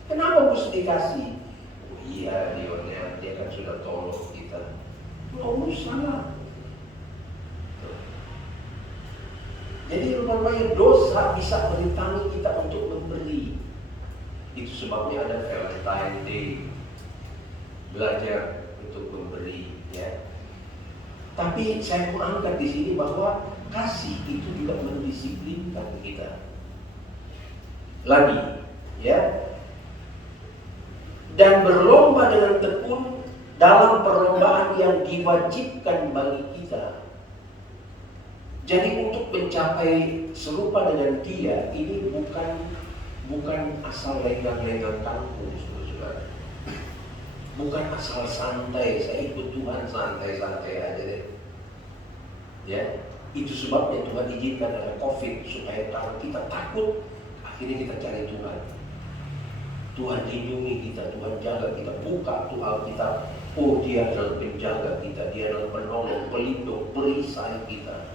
Kenapa mesti dikasih? Oh iya, Lionel, dia kan sudah tolong kita. Oh salah. Jadi rupanya dosa bisa merintangi kita untuk memberi. Itu sebabnya ada Valentine Day, belajar untuk memberi, ya. Tapi saya mau angkat di sini bahwa kasih itu juga mendisiplinkan kita. Lagi, ya. Dan berlomba dengan tekun dalam perlombaan yang diwajibkan bagi kita. Jadi untuk mencapai serupa dengan dia, ini bukan asal lenggang-lenggang kampung, saudara. Bukan asal santai, saya ikut Tuhan santai-santai aja deh. Ya, itu sebabnya Tuhan izinkan ada COVID supaya kalau kita takut, akhirnya kita cari Tuhan. Tuhan lindungi kita, Tuhan jaga kita, buka tuh Alkitab. Oh, dia adalah penjaga kita, dia adalah penolong, pelindung, perisai kita.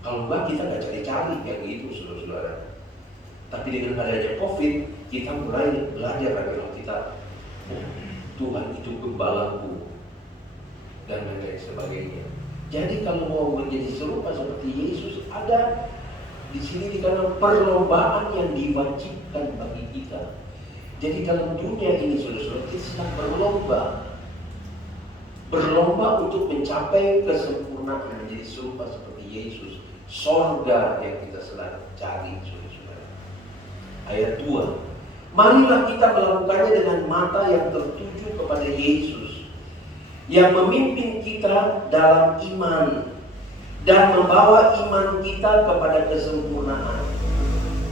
Kalau enggak, kita nggak cari-cari kayak gitu, saudara-saudara. Tapi dengan adanya COVID, kita mulai belajar dari Alkitab. Tuhan itu gembalaku dan lain sebagainya. Jadi kalau mau menjadi serupa seperti Yesus, ada Di sini dikatakan perlombaan yang diwajibkan bagi kita. Jadi dalam dunia ini saudara-saudara, kita sedang berlomba untuk mencapai kesempurnaan, menjadi serupa seperti Yesus. Sorga yang kita sedang cari, saudara-saudara. Ayat 2. Marilah kita melakukannya dengan mata yang tertuju kepada Yesus, yang memimpin kita dalam iman dan membawa iman kita kepada kesempurnaan.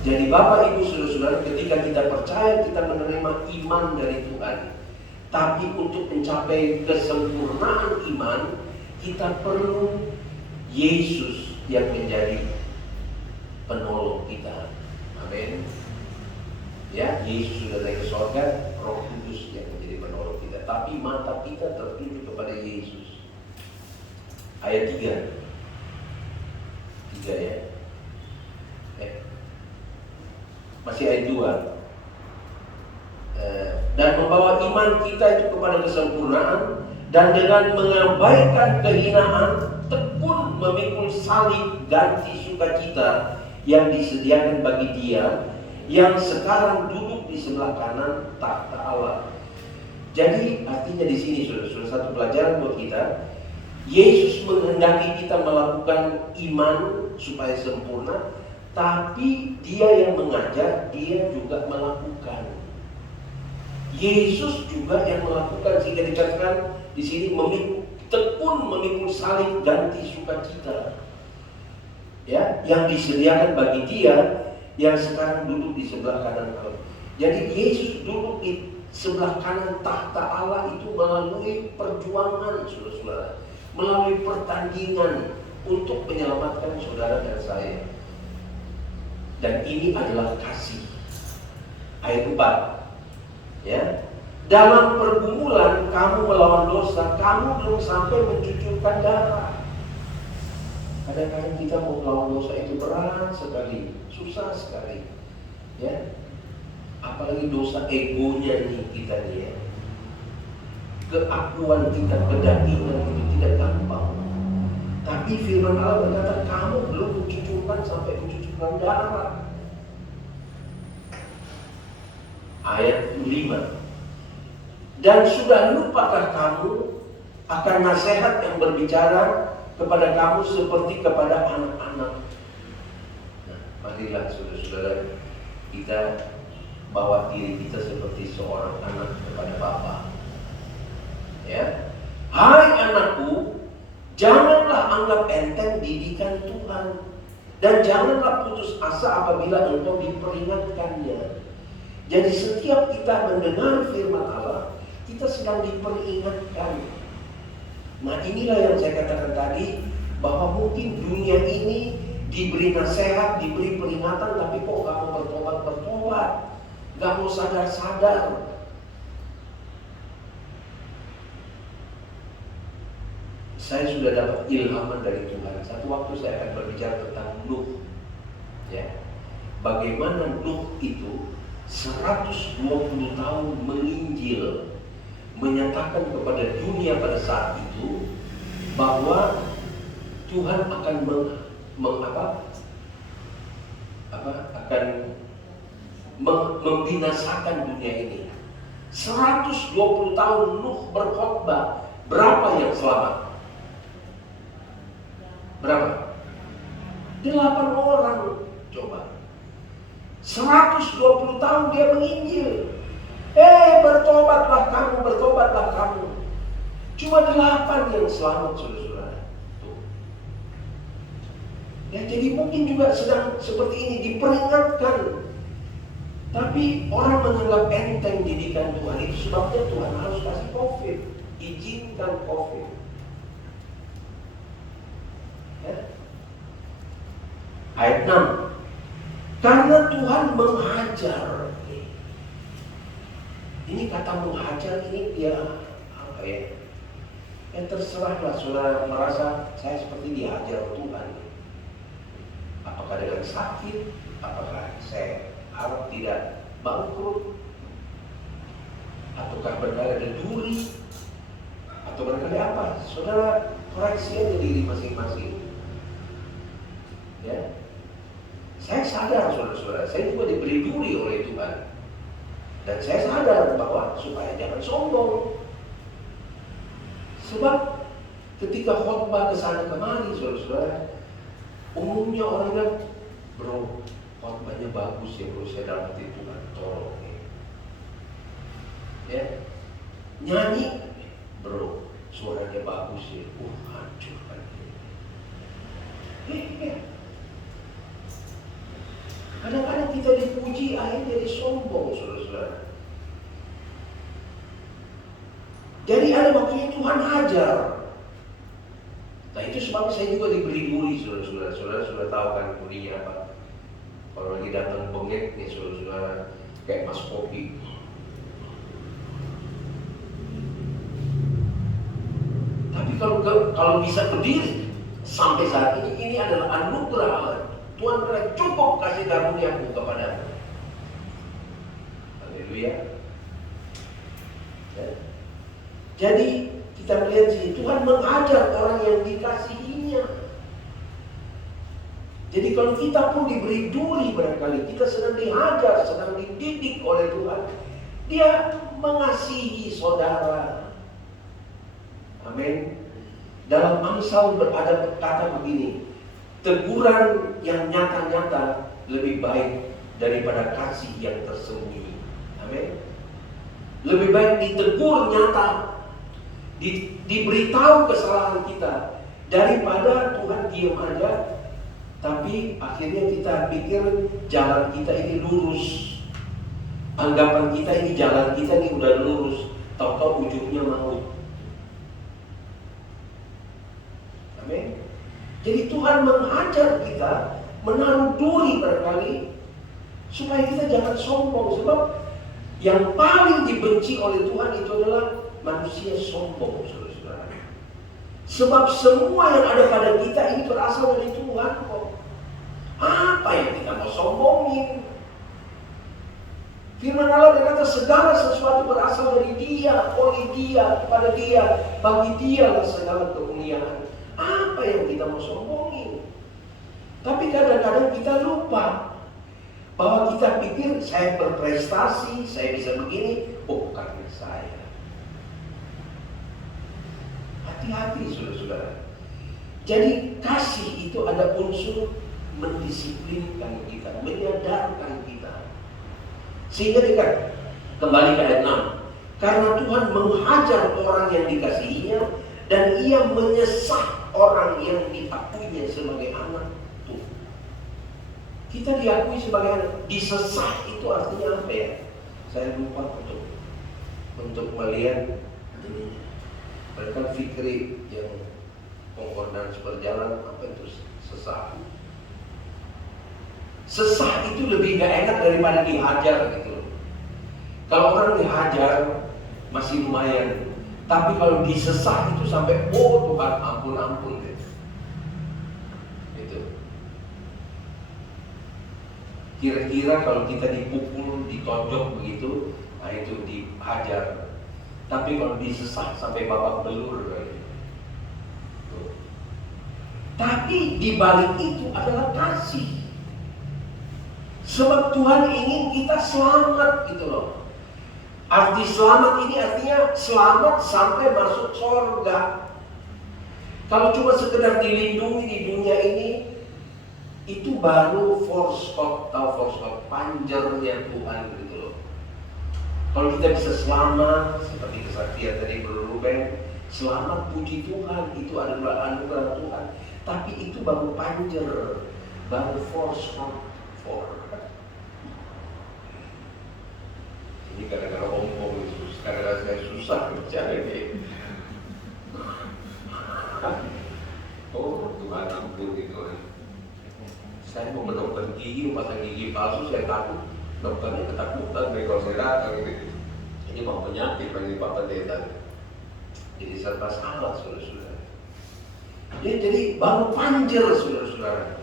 Jadi Bapak Ibu Saudara-saudara, ketika kita percaya, kita menerima iman dari Tuhan. Tapi untuk mencapai kesempurnaan iman, kita perlu Yesus yang menjadi penolong kita. Amin. Ya, Yesus sudah naik ke surga, Roh Kudus yang menjadi penolong kita. Tapi mata kita tertuju kepada Yesus. Ayat 3. 3 ya. Masih ayat 2. Dan membawa iman kita itu kepada kesempurnaan, dan dengan mengabaikan kehinaan, tekun memikul salib ganti sukacita yang disediakan bagi Dia yang sekarang duduk di sebelah kanan takhta Allah. Jadi artinya di sini saudara, satu pelajaran buat kita. Yesus menghendaki kita melakukan iman supaya sempurna, tapi Dia yang mengajar, Dia juga melakukan. Yesus juga yang melakukan, sehingga dikatakan di sini tekun memikul salib ganti sukacita, ya, yang disediakan bagi Dia yang sekarang duduk di sebelah kanan Allah. Jadi Yesus duduk di sebelah kanan takhta Allah itu melalui perjuangan, saudara-saudara, melalui pertandingan untuk menyelamatkan saudara dan saya. Dan ini adalah kasih. Ayat 4. Ya, dalam pergumulan kamu melawan dosa, kamu belum sampai mencucurkan darah. Kadang-kadang kita mau melawan dosa itu berat sekali, susah sekali, ya. Apalagi dosa egonya nih kita nih, ya. Keakuan kita, kedagingan itu tidak gampang. Tapi firman Allah berkata, kamu belum mencucurkan sampai mencucurkan darah. Ayat 5. Dan sudah lupakah kamu akan nasihat yang berbicara kepada kamu seperti kepada anak-anak? Nah, marilah saudara-saudara, kita bawa diri kita seperti seorang anak kepada Bapa. Ya, hai anakku, janganlah anggap enteng didikan Tuhan, dan janganlah putus asa apabila engkau diperingatkannya. Jadi setiap kita mendengar firman Allah, kita sedang diperingatkan. Nah, inilah yang saya katakan tadi, bahwa mungkin dunia ini diberi nasihat, diberi peringatan, tapi kok gak mau bertobat, gak mau sadar-sadar. Saya sudah dapat ilhaman dari Tuhan. Satu waktu saya akan berbicara tentang Nuh, ya. Bagaimana Nuh itu 120 tahun menginjil, menyatakan kepada dunia pada saat itu bahwa Tuhan akan membinasakan dunia ini. 120 tahun Nuh berkhotbah, berapa yang selamat? Berapa? 8 orang. Coba 120 tahun dia menginjil. Bertobatlah kamu. Cuma 8 yang selamat, saudara-saudara. Ya, jadi mungkin juga sedang seperti ini, diperingatkan. Tapi orang menganggap enteng didikan Tuhan. Itu sebabnya Tuhan harus kasih COVID, izinkan COVID. Ya. Ayat 6. Karena Tuhan menghajar. Ini kata menghajar ini dia apa ya? Terserahlah saudara merasa saya seperti dihajar Tuhan. Apakah dengan sakit? Apakah saya harap tidak bangkrut? Ataukah barangkali ada duri? Atau barangkali apa? Saudara koreksi aja diri masing-masing. Ya. Saya sadar saudara-saudara, saya juga diberi duri oleh Tuhan. Dan saya sadar bahwa supaya jangan sombong. Sebab ketika khotbah kesana kemari saudara-saudara, umumnya orang bilang, bro, khotbahnya bagus ya bro, saya dapat Tuhan, tolong ya. Nyanyi, bro, suaranya bagus ya, hancur kan. Kadang-kadang kita dipuji, akhirnya jadi sombong, saudara-saudara. Jadi ada waktunya Tuhan ajar. Nah itu sebabnya saya juga diberi duri, saudara-saudara. Saudara sudah tahu kan durinya apa? Kalau lagi datang bengek nih, saudara-saudara, kayak mas kopi. Tapi kalau bisa berdiri sampai saat ini adalah anugerah Allah. Tuhan telah cukup kasih karunia-Mu kepadamu. Haleluya. Ya. Jadi kita melihat sini Tuhan mengajar orang yang dikasihinya. Jadi kalau kita pun diberi duri barangkali, kita sedang diajar, sedang dididik oleh Tuhan. Dia mengasihi saudara. Amin. Dalam Amsal ada kata begini, teguran yang nyata-nyata lebih baik daripada kasih yang tersembunyi. Amin. Lebih baik ditegur nyata, diberitahu kesalahan kita, daripada Tuhan diam aja, tapi akhirnya kita pikir jalan kita ini lurus. Anggapan kita ini jalan kita ini udah lurus, tahu-tahu ujungnya maut. Amin. Jadi Tuhan mengajar kita menaruh duri barangkali supaya kita jangan sombong. Sebab yang paling dibenci oleh Tuhan itu adalah manusia sombong, saudara-saudara. Sebab semua yang ada pada kita ini berasal dari Tuhan kok. Apa yang kita mau sombongin? Firman Allah berkata segala sesuatu berasal dari Dia, oleh Dia, kepada Dia, bagi Dia lah segala kemuliaan. Apa yang kita mau sombongin? Tapi kadang-kadang kita lupa bahwa kita pikir saya berprestasi, saya bisa begini, oh karena saya. Hati-hati saudara-saudara. Jadi kasih itu ada unsur mendisiplinkan kita, menyadarkan kita. Sehingga dekat kembali ke ayat 6. Karena Tuhan menghajar orang yang dikasihinya dan Ia menyesah orang yang diakuinya sebagai anak. Tuh. Kita diakui sebagai anak. Disesah itu artinya apa ya? Saya lupa untuk melihat ini. Mereka fikri yang konkordans berjalan apa itu sesah. Sesah itu lebih gak enak daripada dihajar gitu. Kalau orang dihajar masih lumayan, tapi kalau disesah itu sampai oh Tuhan ampun gitu. Itu. Kira-kira kalau kita dipukul, ditonjok begitu, nah itu dihajar. Tapi kalau disesah sampai babak belur gitu. Tapi di balik itu adalah kasih. Sebab Tuhan ingin kita selamat gitu loh. Arti selamat ini artinya selamat sampai masuk surga. Kalau cuma sekedar dilindungi di dunia ini, itu baru foreskot, tahu foreskot, panjernya Tuhan gitu loh. Kalau kita bisa selamat, seperti kesaksian tadi Ruben, selamat puji Tuhan, itu adalah anugerah Tuhan. Tapi itu baru panjer, baru foreskot. Ini kadang-kadang omong itu, kadang-kadang saya susah percaya ini. Oh Tuhan ampun gitu. Saya mau ke dokter gigi, pasang gigi palsu, saya takut. Dokternya ketakutan kalau saya datang gitu. Ini mau penyakit bagi Pak Pendeta. Jadi serba salah saudara-saudara. Jadi baru panjer saudara-saudara.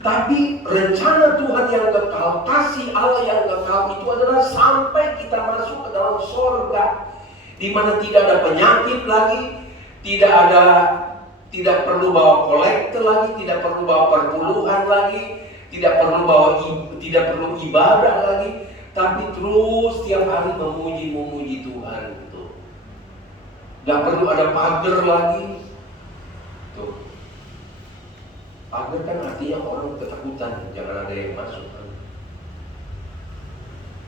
Tapi rencana Tuhan yang kekal, kasih Allah yang kekal itu adalah sampai kita masuk ke dalam surga, di mana tidak ada penyakit lagi, tidak perlu bawa kolektor lagi, tidak perlu bawa perpuluhan lagi, tidak perlu ibadah lagi, tapi terus tiap hari memuji Tuhan gitu. Gak perlu ada pagar lagi. Tuh. Pagar kan artinya orang ketakutan, jangan ada yang masuk kan.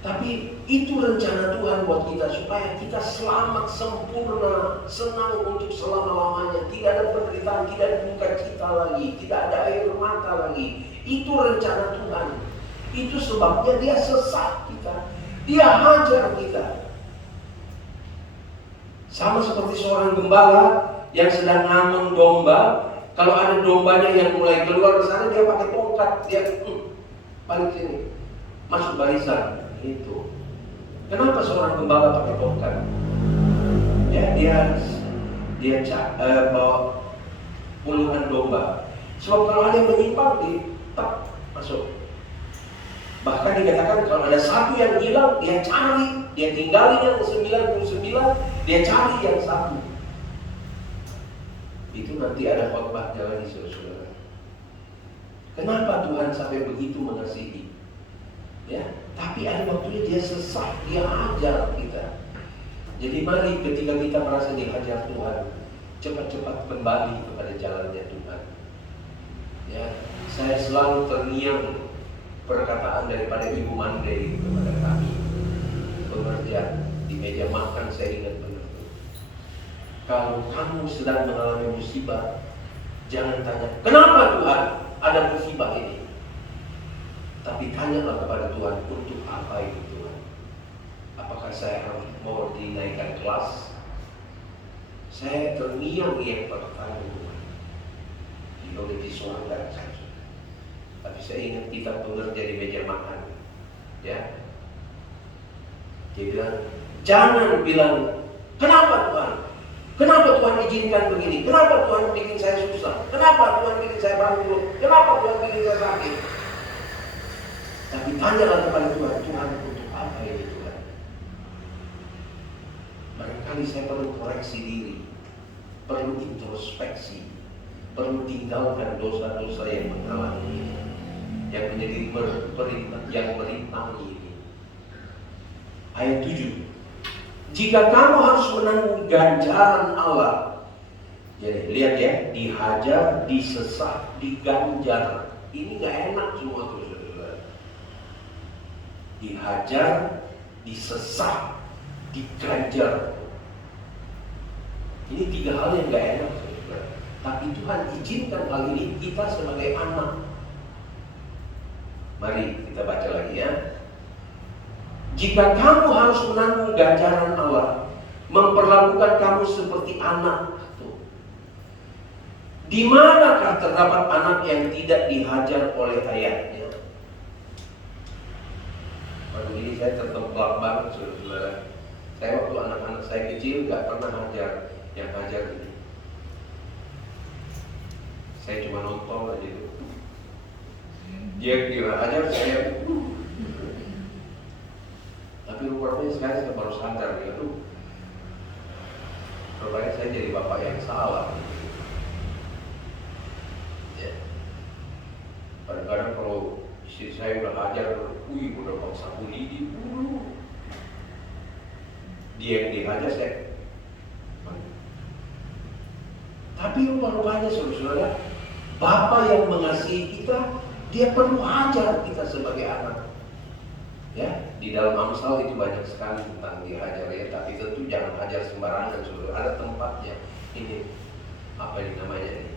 Tapi itu rencana Tuhan buat kita supaya kita selamat, sempurna, senang untuk selama-lamanya. Tidak ada penderitaan, tidak ada duka cita lagi, tidak ada air mata lagi. Itu rencana Tuhan. Itu sebabnya Dia sesat kita, Dia hajar kita. Sama seperti seorang gembala yang sedang ngamen domba. Kalau ada dombanya yang mulai keluar ke sana, dia pakai tongkat, dia balik sini, masuk barisan. Itu. Kenapa seorang gembala pakai tongkat? Ya, dia bawa puluhan domba. Sebab kalau ada yang menyimpang, tak masuk. Bahkan dikatakan kalau ada satu yang hilang, dia cari, dia tinggalin yang 99, dia cari yang satu. Itu nanti ada khotbahnya lagi, saudara. Kenapa Tuhan sampai begitu mengasihi? Ya, tapi ada waktunya Dia sesat, Dia ajar kita. Jadi mari ketika kita merasa dihajar Tuhan, cepat-cepat kembali kepada jalannya Tuhan. Ya, saya selalu terngiang perkataan daripada Ibu Mande kepada kami pengerja di meja makan. Saya ingat benar. Kalau kamu sedang mengalami musibah, jangan tanya, kenapa Tuhan ada musibah ini? Tapi tanyalah kepada Tuhan, untuk apa itu Tuhan? Apakah saya harus mau dinaikkan kelas? Saya terngiang-ngiang perkataan Tuhan. Dia udah di surga. Tapi saya ingat kita pengerja di meja makan. Ya, dia bilang, jangan bilang, kenapa Tuhan? Kenapa Tuhan izinkan begini? Kenapa Tuhan bikin saya susah? Kenapa Tuhan bikin saya bangkrut? Kenapa Tuhan bikin saya sakit? Tapi tanyalah kepada Tuhan, Tuhan untuk apa ini Tuhan? Barangkali saya perlu koreksi diri, perlu introspeksi, perlu tinggalkan dosa-dosa yang menghalangi, yang menjadi yang merintangi ini. Ayat 7. Jika kamu harus menanggung ganjaran Allah, jadi lihat ya, dihajar, disesat, diganjar. Ini nggak enak semua tuh. Dihajar, disesat, diganjar. Ini 3 hal yang gak enak. Tapi Tuhan izinkan hal ini kita sebagai anak. Mari kita baca lagi ya. Jika kamu harus menanggung ganjaran Allah, memperlakukan kamu seperti anak. Di manakah terdapat anak yang tidak dihajar oleh ayahnya? Waktu ini saya tertembak banget, saudara. Saya waktu anak-anak saya kecil gak pernah hajar yang hajar ini. Saya cuma nonton aja itu. Dia kira hajar saya. Tapi rupanya sekarang saya baru sadar gitu. Rupanya saya jadi bapak yang salah. Ya. Kadang-kadang kalau istri saya udah hajar, udah paksa lidi, dia yang dihajar saya. Tapi rupanya saudara, Bapa yang mengasihi kita, Dia perlu hajar kita sebagai anak. Ya, di dalam Amsal itu banyak sekali tentang dihajar ya, tapi tentu jangan hajar sembarangan, saudara. Ada tempatnya. Ini apa ini namanya ini?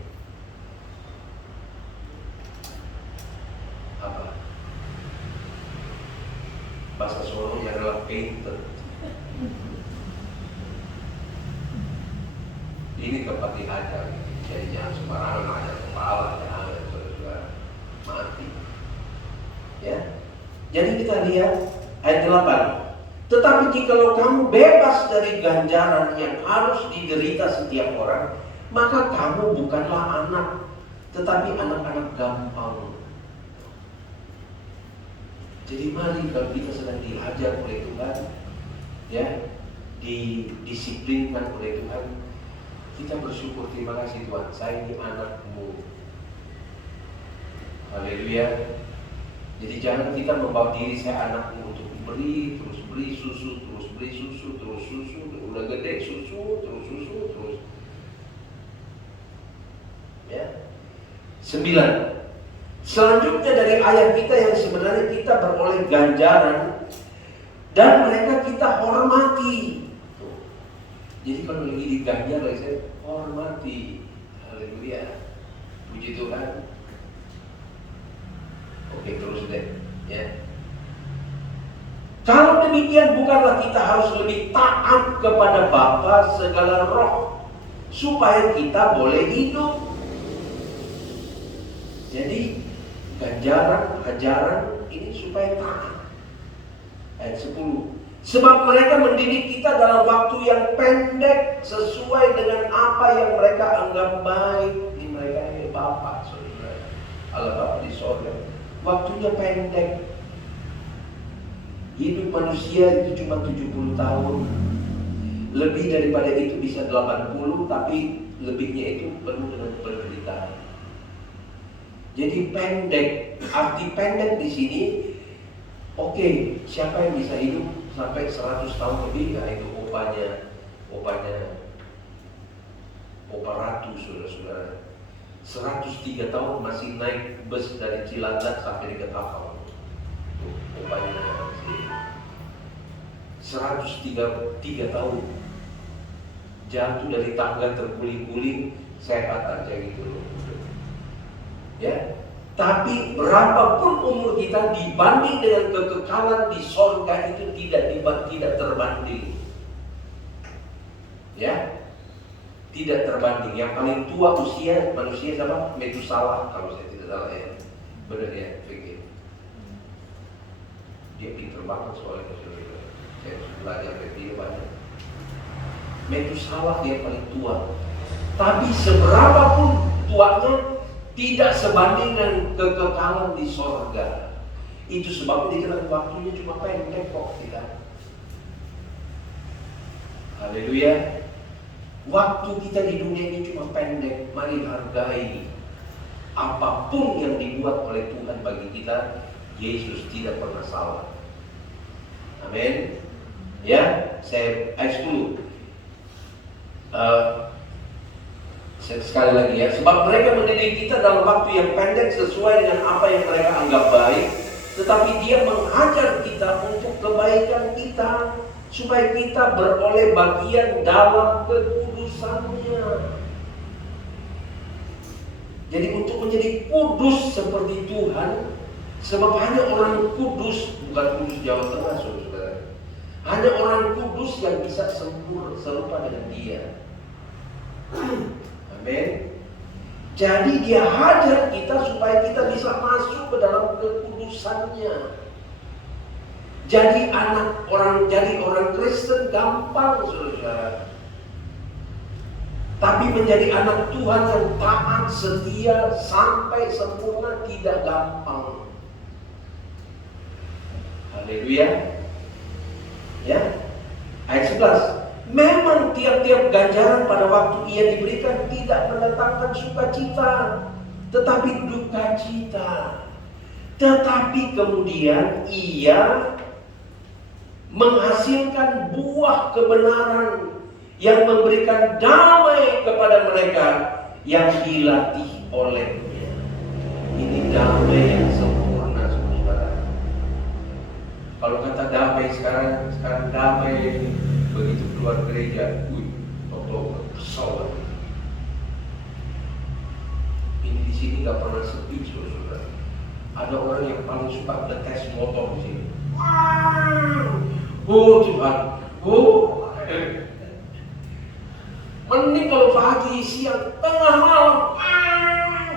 Apa? Bahasa Solonya adalah painter. Ini tempat dihajar. Jadi jangan sembarangan hajar kepala, jangan saudara, mati. Ya. Jadi kita lihat ayat 8. Tetapi jikalau kamu bebas dari ganjaran yang harus diderita setiap orang, maka kamu bukanlah anak, tetapi anak-anak gampang. Jadi mari kalau kita sedang dihajar oleh Tuhan, ya, didisiplinkan oleh Tuhan, kita bersyukur, terima kasih Tuhan, saya ini anakmu. Haleluya. Jadi jangan kita membawa diri saya anakmu untuk beri, terus beri susu, terus beri susu, terus susu, udah gede susu, terus. Ya. 9. Selanjutnya dari ayat kita yang sebenarnya kita beroleh ganjaran dan mereka kita hormati. Jadi kalau lagi diganjar, saya hormati. Haleluya. Puji Tuhan. Oke, terus deh, ya. Kalau demikian, bukanlah kita harus lebih taat kepada Bapa segala roh supaya kita boleh hidup. Jadi ganjaran, ajaran ini supaya taat. Ayat 10. Sebab mereka mendidik kita dalam waktu yang pendek sesuai dengan apa yang mereka anggap baik. Ini mereka ini Bapa, saudara. Allah Bapa di sorga. Waktunya pendek. Hidup manusia itu cuma 70 tahun. Lebih daripada itu bisa 80, tapi lebihnya itu penuh dengan penderitaan. Jadi pendek. Arti pendek di sini, oke, siapa yang bisa hidup sampai 100 tahun lebih? Nah, itu opanya Opa Ratu, saudara-saudara. 103 tahun masih naik bus dari Cilandak sampai di Ketapang. Opanya 103 tahun. Jatuh dari tangga terguling-guling, sehat aja gitu loh. Ya. Tapi berapapun umur kita dibanding dengan kekekalan di sorga itu tidak terbanding. Ya. Tidak terbanding. Yang paling tua usia manusia siapa? Metusalah kalau saya tidak salah ya. Benar ya, pikir. Dia pintar banget soalnya. Saya belajar dari dia banyak. Metusalah dia paling tua. Tapi seberapapun tuanya tidak sebanding dengan kekekalan di sorga. Itu sebabnya dikatakan waktunya cuma pendek kok kita. Haleluya. Waktu kita di dunia ini cuma pendek. Mari hargai apapun yang dibuat oleh Tuhan bagi kita. Yesus tidak pernah salah. Amin. Ya, saya ayat 10. Sekali lagi ya. Sebab mereka mendidik kita dalam waktu yang pendek sesuai dengan apa yang mereka anggap baik. Tetapi dia mengajar kita untuk kebaikan kita, supaya kita beroleh bagian dalam kekudusannya. Jadi untuk menjadi kudus seperti Tuhan, sebab hanya orang kudus, bukan kudus Jawa Tengah, saudara. Hanya orang kudus yang bisa sempurna serupa dengan Dia. Amin. Jadi Dia hajar kita supaya kita bisa masuk ke dalam kekudusannya. Jadi orang Kristen gampang, saudara. Tapi menjadi anak Tuhan yang taat, setia, sampai sempurna tidak gampang. Haleluya. Ya. Ayat 11. Memang tiap-tiap ganjaran pada waktu ia diberikan tidak mendatangkan sukacita, tetapi duka cita. Tetapi kemudian ia menghasilkan buah kebenaran yang memberikan damai kepada mereka yang dilatih olehnya. Ini damai yang sempurna, saudara. Kalau kata damai sekarang damai begitu keluar gereja, kesal. Ini di sini nggak pernah sepi, saudara. Ada orang yang paling suka ngetes motor di sini. Oh Tuhan, mending kalau pagi, siang, tengah malam.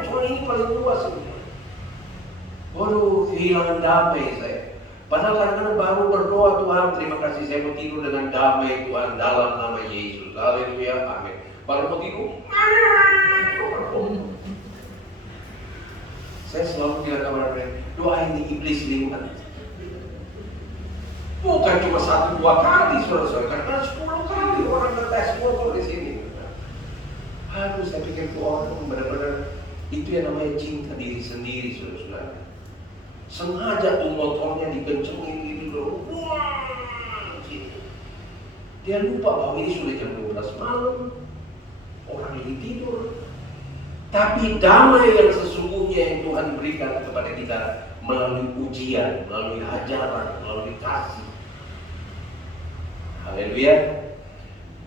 Soal ini paling luas ini. Waduh, kehilangan damai saya. Padahal kadang-kadang baru berdoa, Tuhan terima kasih saya mau tidur dengan damai Tuhan dalam nama Yesus. Haleluya, amin. Baru mau tidur. Saya selalu bilang kepada mereka, doa ini iblis lingkungan. Bukan cuma 1-2 kali, saudara-saudara, karena 10 kali orang ngetes motor di sini. Aduh, saya pikir itu orang benar-benar itu yang namanya cinta diri sendiri, saudara-saudara. sengaja tuh motornya dikencengin gitu, wah, gitu. Dia lupa bahwa ini sudah jam 12 malam, orang lagi tidur. Tapi damai yang sesungguhnya yang Tuhan berikan kepada kita melalui ujian, melalui ajaran, melalui kasih. Haleluya.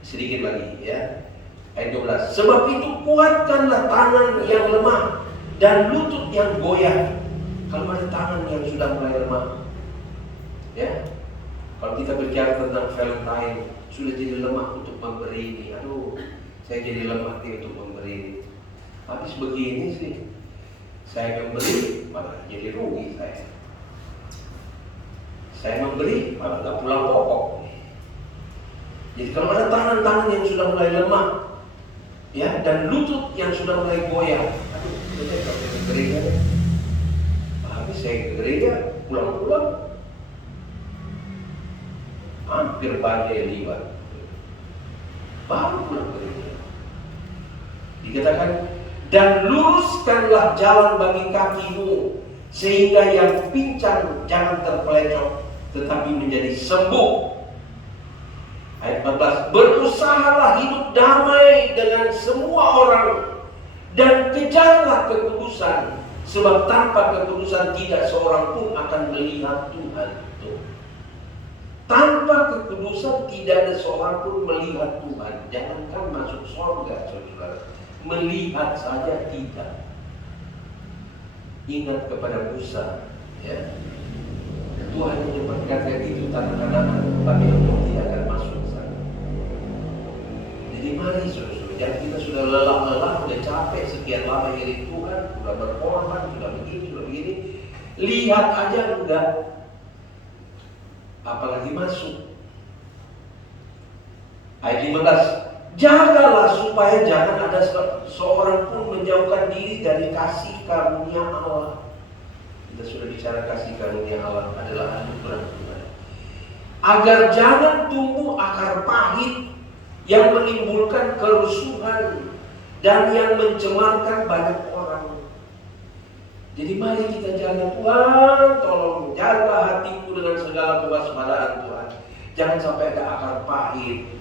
Sedikit lagi ya. Ayat 12. Sebab itu kuatkanlah tangan yang lemah dan lutut yang goyah. Kalau ada tangan yang sudah mulai lemah, ya. Kalau kita bicara tentang Valentine, sudah jadi lemah untuk memberi ini. Aduh, saya jadi lemah nih untuk memberi ini. Habis begini sih, saya memberi malah jadi rugi saya. Saya memberi malah nggak pulang pokok. Jadi kalau ada tangan-tangan yang sudah mulai lemah, ya, dan lutut yang sudah mulai goyah, aduh, saya kalau ke gereja, habis saya ke gereja, pulang-pulang, hampir badai liwat, baru pulang ke gereja. Dikatakan, dan luruskanlah jalan bagi kakimu, sehingga yang pincang jangan terpelecok, tetapi menjadi sembuh. Ayat 14, berusahalah hidup damai dengan semua orang dan kejarlah kekudusan, sebab tanpa kekudusan tidak seorang pun akan melihat Tuhan. Tanpa kekudusan tidak ada seorang pun melihat Tuhan. Jangankan masuk surga, saudara, melihat saja tidak. Ingat kepada Musa, ya. Tuhan yang berkata itu tanah-tanah, tapi engkau tidak akan masuk ke sana. Jadi mari saudara, jangan kita sudah lelah-lelah, sudah capek sekian lama dari Tuhan, sudah berkorban, sudah begini, lihat aja enggak, apalagi masuk. Ayat 15, jagalah supaya jangan ada seorang pun menjauhkan diri dari kasih karunia Allah. Kita sudah bicara kasih karunia Allah adalah anugerah Tuhan. Agar jangan tumbuh akar pahit yang menimbulkan kerusuhan dan yang mencemarkan banyak orang. Jadi mari kita jaga, Tuhan, tolong jaga hatiku dengan segala kewaspadaan Tuhan. Jangan sampai ada akar pahit,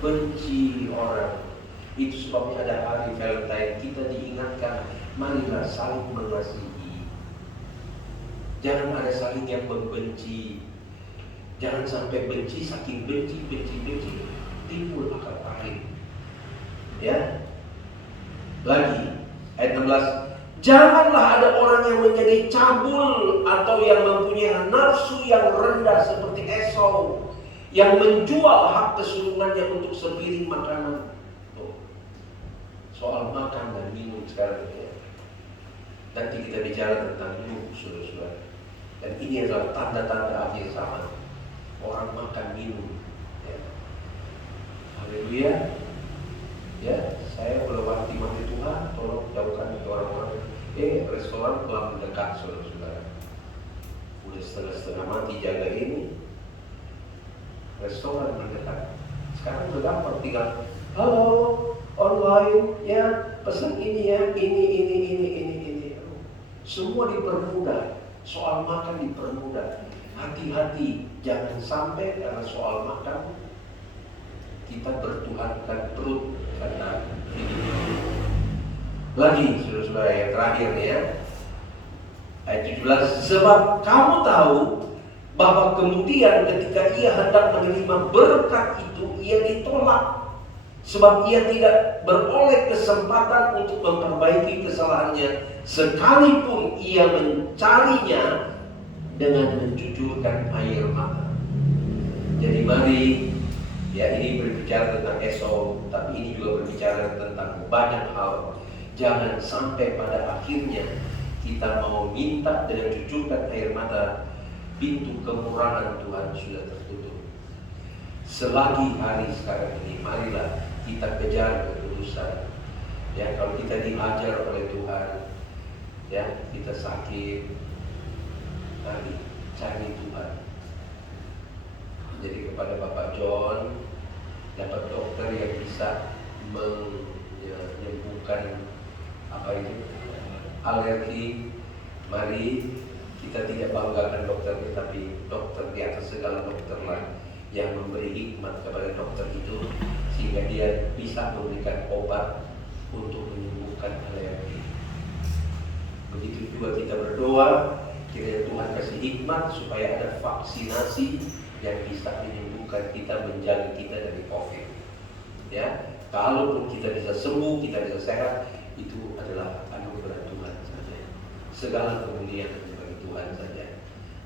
benci orang. Itu sebabnya ada hari Valentine, kita diingatkan, marilah saling mengasihi. Jangan ada saling yang membenci. Jangan sampai benci, saking benci, timbul akar pahit. Ya. Lagi, ayat 16. Janganlah ada orang yang menjadi cabul atau yang mempunyai nafsu yang rendah seperti Esau, yang menjual hak kesulungannya untuk sepiring makanan. Soal makan dan minum sekarang ya. Nanti kita bicara tentang itu, saudara-saudara. Dan ini adalah tanda-tanda akhir zaman. Orang makan minum. Ya. Haleluya. Ya, saya berwakti mati Tuhan, tolong jauhkan itu orang-orang. Restoran telah mendekat, saudara-saudara. Udah setengah-setengah mati jaga ini. Restoran mendekat. Sekarang udah gampang tinggal, halo, online, ya, pesan ini ya, ini. Semua dipermudah. Soal makan dipermudah. Hati-hati, jangan sampai karena soal makan kita bertuhankan perut karena hidup. Lagi, saudara-saudara, yang terakhir nih ya, ayat 17. Sebab kamu tahu bahwa kemudian ketika ia hendak menerima berkat itu, ia ditolak. Sebab ia tidak beroleh kesempatan untuk memperbaiki kesalahannya, sekalipun ia mencarinya dengan mencucurkan air mata. Jadi mari, ya, ini berbicara tentang Esau, tapi ini juga berbicara tentang banyak hal. Jangan sampai pada akhirnya kita mau minta dengan cucurkan air mata, pintu kemurahan Tuhan sudah tertutup. Selagi hari sekarang ini, marilah kita kejar kekudusan. Ya, kalau kita diajar oleh Tuhan, ya, kita sakit, mari cari Tuhan. Jadi kepada Bapak John, dapat dokter yang bisa menyembuhkan apa itu alergi. Mari Kita tidak banggakan dokter, tapi dokter di atas segala dokter lah yang memberi hikmat kepada dokter itu sehingga dia bisa memberikan obat untuk menyembuhkan alergi. Begitu juga kita berdoa, kiranya Tuhan kasih hikmat supaya ada vaksinasi yang bisa menyembuhkan kita, menjaga kita dari COVID. Ya, kalaupun kita bisa sembuh, kita bisa sehat, itu adalah anugerah Tuhan saja. Segala kemuliaan hanya bagi Tuhan saja.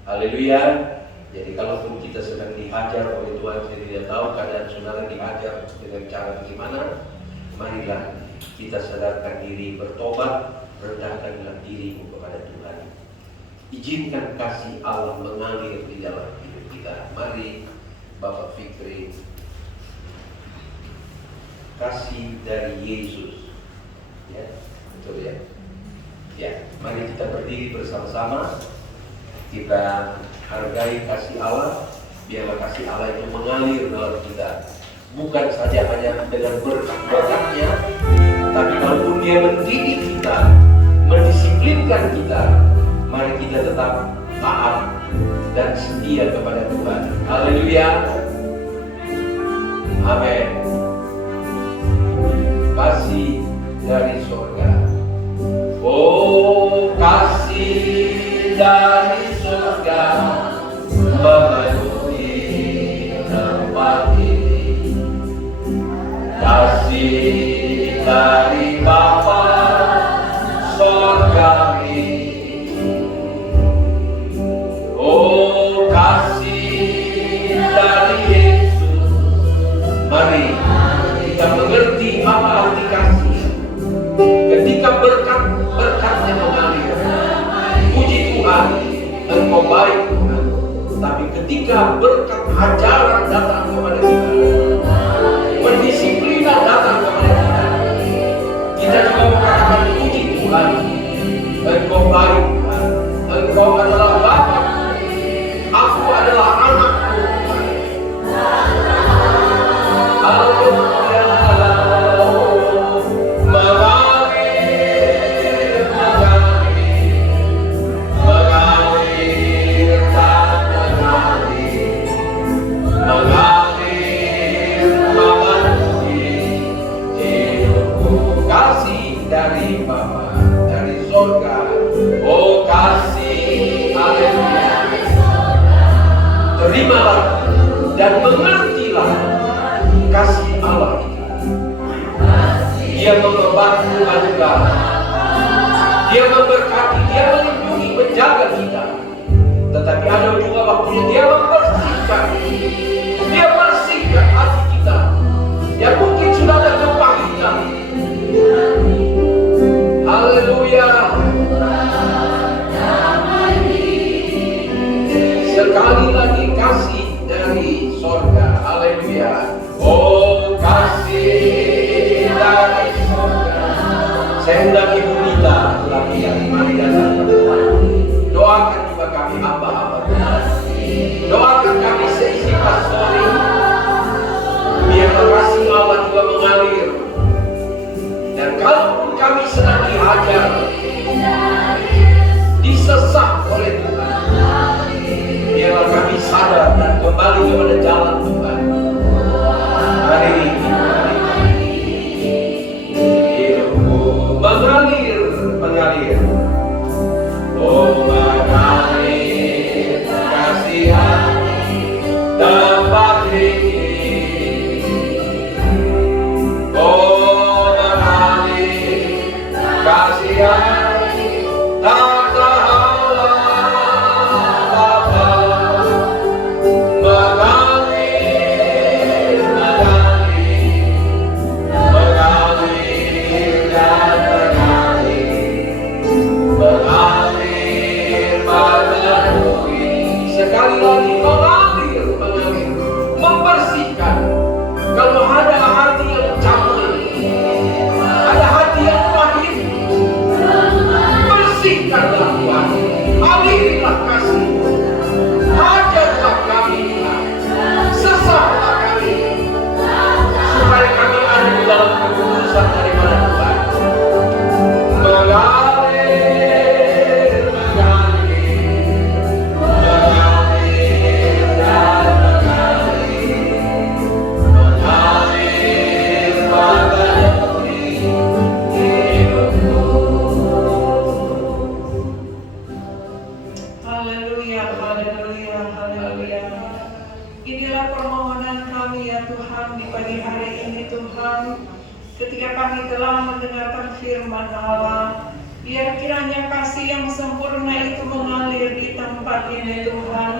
Haleluya. Jadi kalaupun kita sedang dihajar oleh Tuhan, saya tidak tahu keadaan saudara dihajar dengan cara bagaimana, marilah kita sadarkan diri, bertobat, rendahkanlah dirimu kepada Tuhan. Izinkan kasih Allah mengalir di dalam hidup kita. Mari Bapak Fikri, kasih dari Yesus, ya, betul ya. Ya, mari kita berdiri bersama-sama. Kita hargai kasih Allah. Biarlah kasih Allah itu mengalir dalam kita. Bukan saja hanya dengan berkat-berkatnya, tapi kalaupun dia mendidik kita, mendisiplinkan kita, mari kita tetap taat dan setia kepada Tuhan. Haleluya. Amin. Kasih dari surga. Oh, kasih dari surga memenuhi tempat ini. Kasih dari Bapa surgawi. Oh, kasih dari Yesus. Mari kita mengerti apa arti kasih. Ketika berkat-berkatnya mengalir, puji Tuhan, Engkau baik Tuhan. Tapi ketika berkat ajaran datang kepada kita, pendisiplinan datang kepada kita, kita juga mengatakan puji Tuhan, Engkau baik Tuhan. Engkau adalah Bapa, aku adalah anakku Tuhan. Haleluya. Dari Bapa, dari surga. Oh, kasih, haleluya. Terimalah dan mengertilah kasih Allah itu. Dia membantu anugerah, dia memberkati, dia melindungi, menjaga kita. Tetapi ada juga waktunya dia membersihkan, dia bersihkan hati kita yang mungkin sudah ada kepahitan. Haleluya. Sekali lagi kasih dari surga. Haleluya. Oh, kasih dari surga. Saya undang Ibu Rita lagi yang mari datang ke Tuhan. Doakan juga kami hamba-hamba Tuhan. Doakan kami seisi pastoring. Biarlah kasih Allah juga mengalir. Dan kalaupun kami sedang dihajar, disesat oleh Tuhan, biarlah kami sadar dan kembali kepada jalan Tuhan. Hari ini hidupku mengalir. kami ya Tuhan di pagi hari ini Tuhan. Ketika kami telah mendengarkan firman Allah, biar kiranya kasih yang sempurna itu mengalir di tempat ini Tuhan.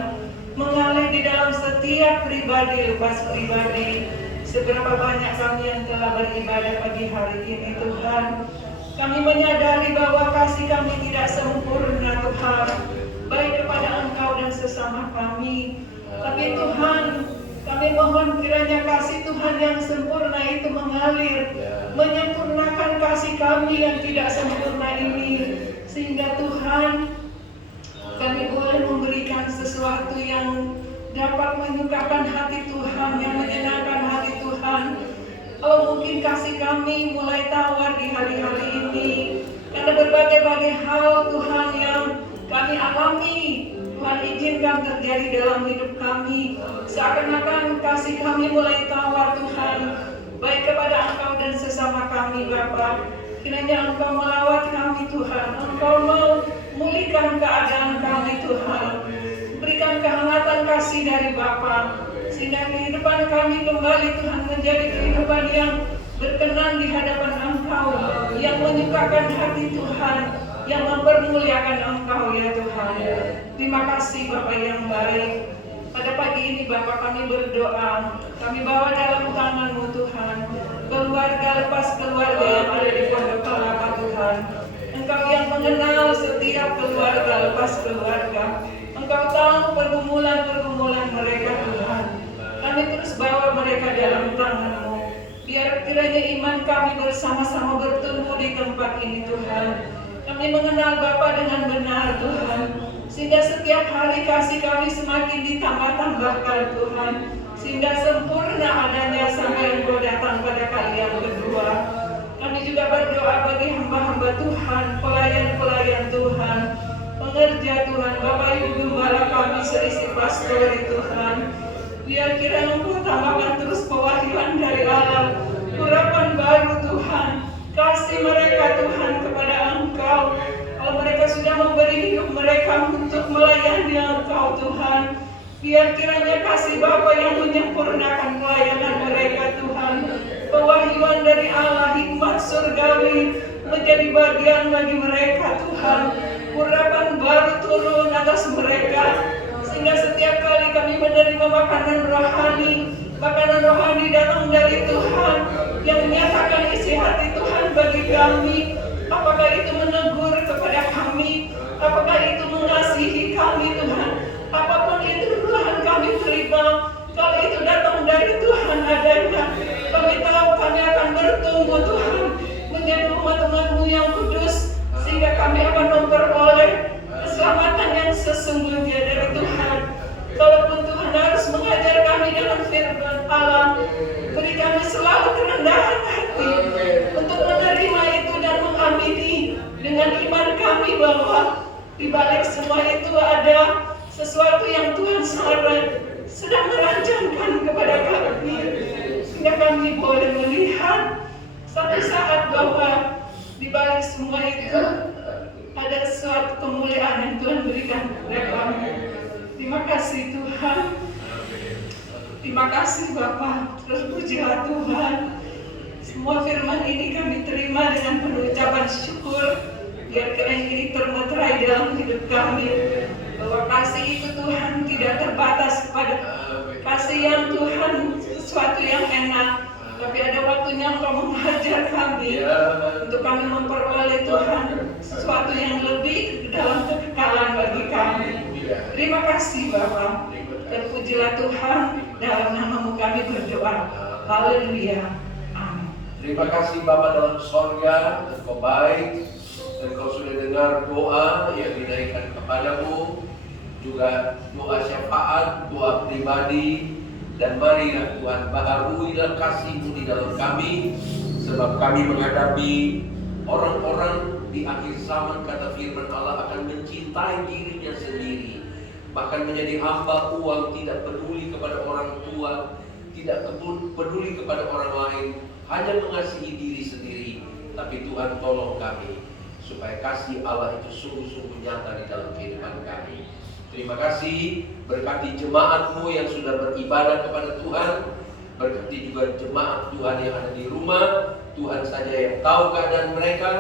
Mengalir di dalam setiap pribadi lepas pribadi. Seberapa banyak kami yang telah beribadah pagi hari ini Tuhan. Kami menyadari bahwa kasih kami tidak sempurna Tuhan, baik kepada Engkau dan sesama kami. Tapi Tuhan, kami mohon kiranya kasih Tuhan yang sempurna itu mengalir, menyempurnakan kasih kami yang tidak sempurna ini. Sehingga Tuhan, kami boleh memberikan sesuatu yang dapat menyukakan hati Tuhan, yang menyenangkan hati Tuhan. Kalau mungkin kasih kami mulai tawar di hari-hari ini, karena berbagai-bagai hal Tuhan yang kami alami, Tuhan izinkan terjadi dalam hidup kami. Seakan-akan kasih kami mulai tawar Tuhan, baik kepada Engkau dan sesama kami Bapa. Kiranya Engkau melawat kami Tuhan, Engkau mau memulihkan keadaan kami Tuhan. Berikan kehangatan kasih dari Bapa, sehingga kehidupan kami kembali Tuhan menjadi kehidupan yang berkenan di hadapan Engkau, yang menyukakan hati Tuhan, yang mempermuliakan Engkau ya Tuhan. Terima kasih Bapa yang baik. Pada pagi ini Bapa kami berdoa, kami bawa dalam tangan-Mu Tuhan, keluarga lepas keluarga yang ada di Pondok Kelapa Tuhan. Engkau yang mengenal setiap keluarga lepas keluarga. Engkau tahu pergumulan-pergumulan mereka Tuhan. Kami terus bawa mereka dalam tangan-Mu. Biar kiranya iman kami bersama-sama bertumbuh di tempat ini Tuhan. Kami mengenal Bapa dengan benar Tuhan, sehingga setiap hari kasih kami semakin ditambah-tambahkan Tuhan, sehingga sempurna adanya sampai Engkau datang pada kali yang kedua. Kami juga berdoa bagi hamba-hamba Tuhan, pelayan-pelayan Tuhan, pengerja Tuhan, Bapak Ibu Gembala kami seisi pastori Tuhan. Biar kiranya Engkau tambahkan terus pewahyuan dari Allah, urapan baru Tuhan, kasih mereka Tuhan kepada Engkau. Kalau mereka sudah memberi hidup mereka untuk melayani Engkau Tuhan, biar kiranya kasih Bapa yang menyempurnakan pelayanan mereka Tuhan, pewahyuan dari Allah, hikmat surgawi menjadi bagian bagi mereka Tuhan. Urapan baru turun atas mereka, sehingga setiap kali kami menerima makanan rohani datang dari Tuhan yang menyatakan isi hati Tuhan bagi kami. Apakah itu menegur kepada kami, apakah itu mengasihi kami Tuhan, apapun itu Tuhan kami terima. Kalau itu datang dari Tuhan adanya, kami tahu kami akan bertumbuh Tuhan menjadi umat-Mu yang kudus, sehingga kami akan memperoleh keselamatan yang sesungguhnya dari Tuhan. Kalaupun Tuhan harus mengajar kami dalam firman Allah, beri kami selalu kerendahan hati untuk menerima itu dan mengamini dengan iman kami bahwa di balik semua itu ada sesuatu yang Tuhan sedang merancangkan kepada kami, sehingga kami boleh melihat satu saat bahwa di balik semua itu ada suatu kemuliaan yang Tuhan berikan kepada kami. Terima kasih Tuhan. Terima kasih Bapa. Terpujilah Tuhan. Semua firman ini kami terima dengan penuh ucapan syukur. Biar kiranya ini termeterai dalam hidup kami, bahwa kasih itu Tuhan tidak terbatas kepada kasih yang Tuhan sesuatu yang enak, tapi ada waktunya Engkau mengajar kami untuk kami memperoleh Tuhan sesuatu yang lebih dalam kekekalan bagi kami. Terima kasih Bapa. Terpujilah Tuhan, dalam nama-Mu kami berdoa. Haleluya. Amin. Terima kasih Bapa dalam sorga, Engkau baik, Engkau sudah dengar doa yang dinaikkan kepadamu, juga doa syafaat, doa pribadi, dan marilah Tuhan baharuilah kasih-Mu di dalam kami, sebab kami menghadapi orang-orang di akhir zaman. Kata firman Allah akan mencintai dirinya sendiri, bahkan menjadi hamba uang, tidak peduli kepada orang tua, tidak peduli kepada orang lain, hanya mengasihi diri sendiri. Tapi Tuhan tolong kami supaya kasih Allah itu sungguh-sungguh nyata di dalam kehidupan kami. Terima kasih, berkati jemaat-Mu yang sudah beribadah kepada Tuhan. Berkati juga jemaat Tuhan yang ada di rumah. Tuhan saja yang tahu keadaan mereka.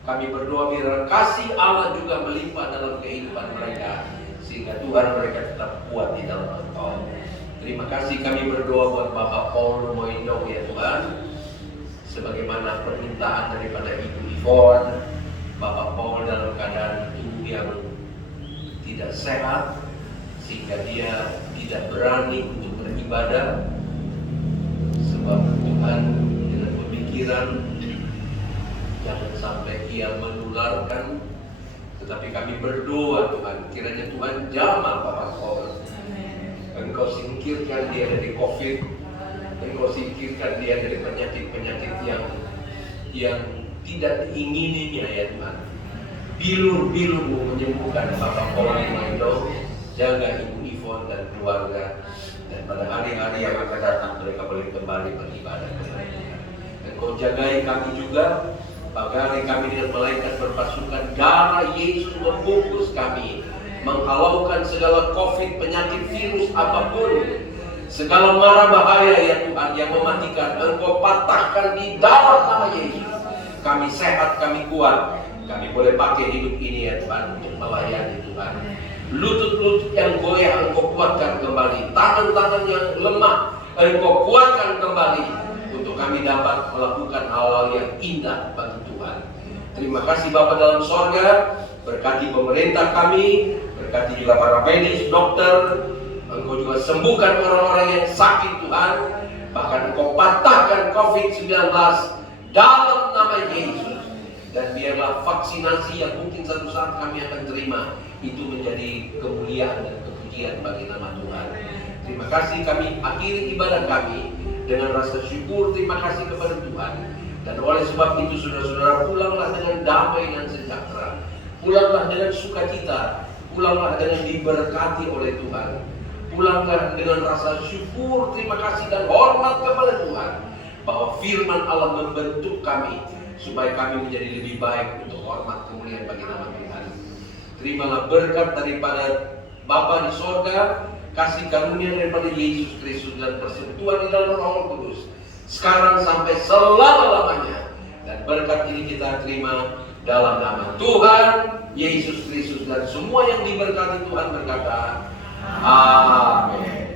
Kami berdoa biar kasih Allah juga melimpah dalam kehidupan mereka, sehingga Tuhan mereka tetap kuat di dalam Engkau. Terima kasih kami berdoa buat Bapak Paul Moindong ya Tuhan. Sebagaimana permintaan daripada Ibu Yvonne, Bapak Paul dalam keadaan tubuh yang tidak sehat, sehingga dia tidak berani untuk beribadah. Sebab Tuhan dengan pemikiran jangan sampai ia menularkan, tetapi kami berdoa Tuhan, kiranya Tuhan jamah Bapak Paul. Engkau singkirkan dia dari COVID, Engkau singkirkan dia dari penyakit-penyakit yang tidak diingininya ya Tuhan. Bilur-bilur menyembuhkan Bapak Paul Moindong, jaga Ibu Yvonne dan keluarga, dan pada hari-hari yang akan datang mereka boleh kembali beribadah kepada Tuhan. Engkau jagai kami juga, pagari kami dengan malaikat berpasukan darah Yesus membungkus kami, menghalaukan segala COVID, penyakit virus apapun, segala mara bahaya ya Tuhan yang mematikan, Engkau patahkan di dalam nama Yesus. Kami sehat, kami kuat, kami boleh pakai hidup ini ya Tuhan untuk melayani Tuhan. Lutut-lutut yang goyah Engkau kuatkan kembali, tangan-tangan yang lemah Engkau kuatkan kembali, untuk kami dapat melakukan hal-hal yang indah bagi Tuhan. Terima kasih Bapa dalam sorga, berkati pemerintah kami, berkati juga para medis, dokter. Engkau juga sembuhkan orang-orang yang sakit Tuhan, bahkan Engkau patahkan COVID-19 dalam nama Yesus. Dan biarlah vaksinasi yang mungkin satu saat kami akan terima itu menjadi kemuliaan dan kepujian bagi nama Tuhan. Terima kasih, kami akhiri ibadah kami dengan rasa syukur, terima kasih kepada Tuhan. Dan oleh sebab itu saudara-saudara, pulanglah dengan damai dan sejahtera, pulanglah dengan sukacita, pulanglah dengan diberkati oleh Tuhan, pulanglah dengan rasa syukur, terima kasih dan hormat kepada Tuhan, bahwa firman Allah membentuk kami supaya kami menjadi lebih baik untuk hormat kemuliaan bagi nama Tuhan. Terimalah berkat daripada Bapa di sorga, kasih karunia daripada Yesus Kristus dan persekutuan di dalam Roh Kudus sekarang sampai selama-lamanya. Dan berkat ini kita terima dalam nama Tuhan Yesus Kristus, dan semua yang diberkati Tuhan berkata amin.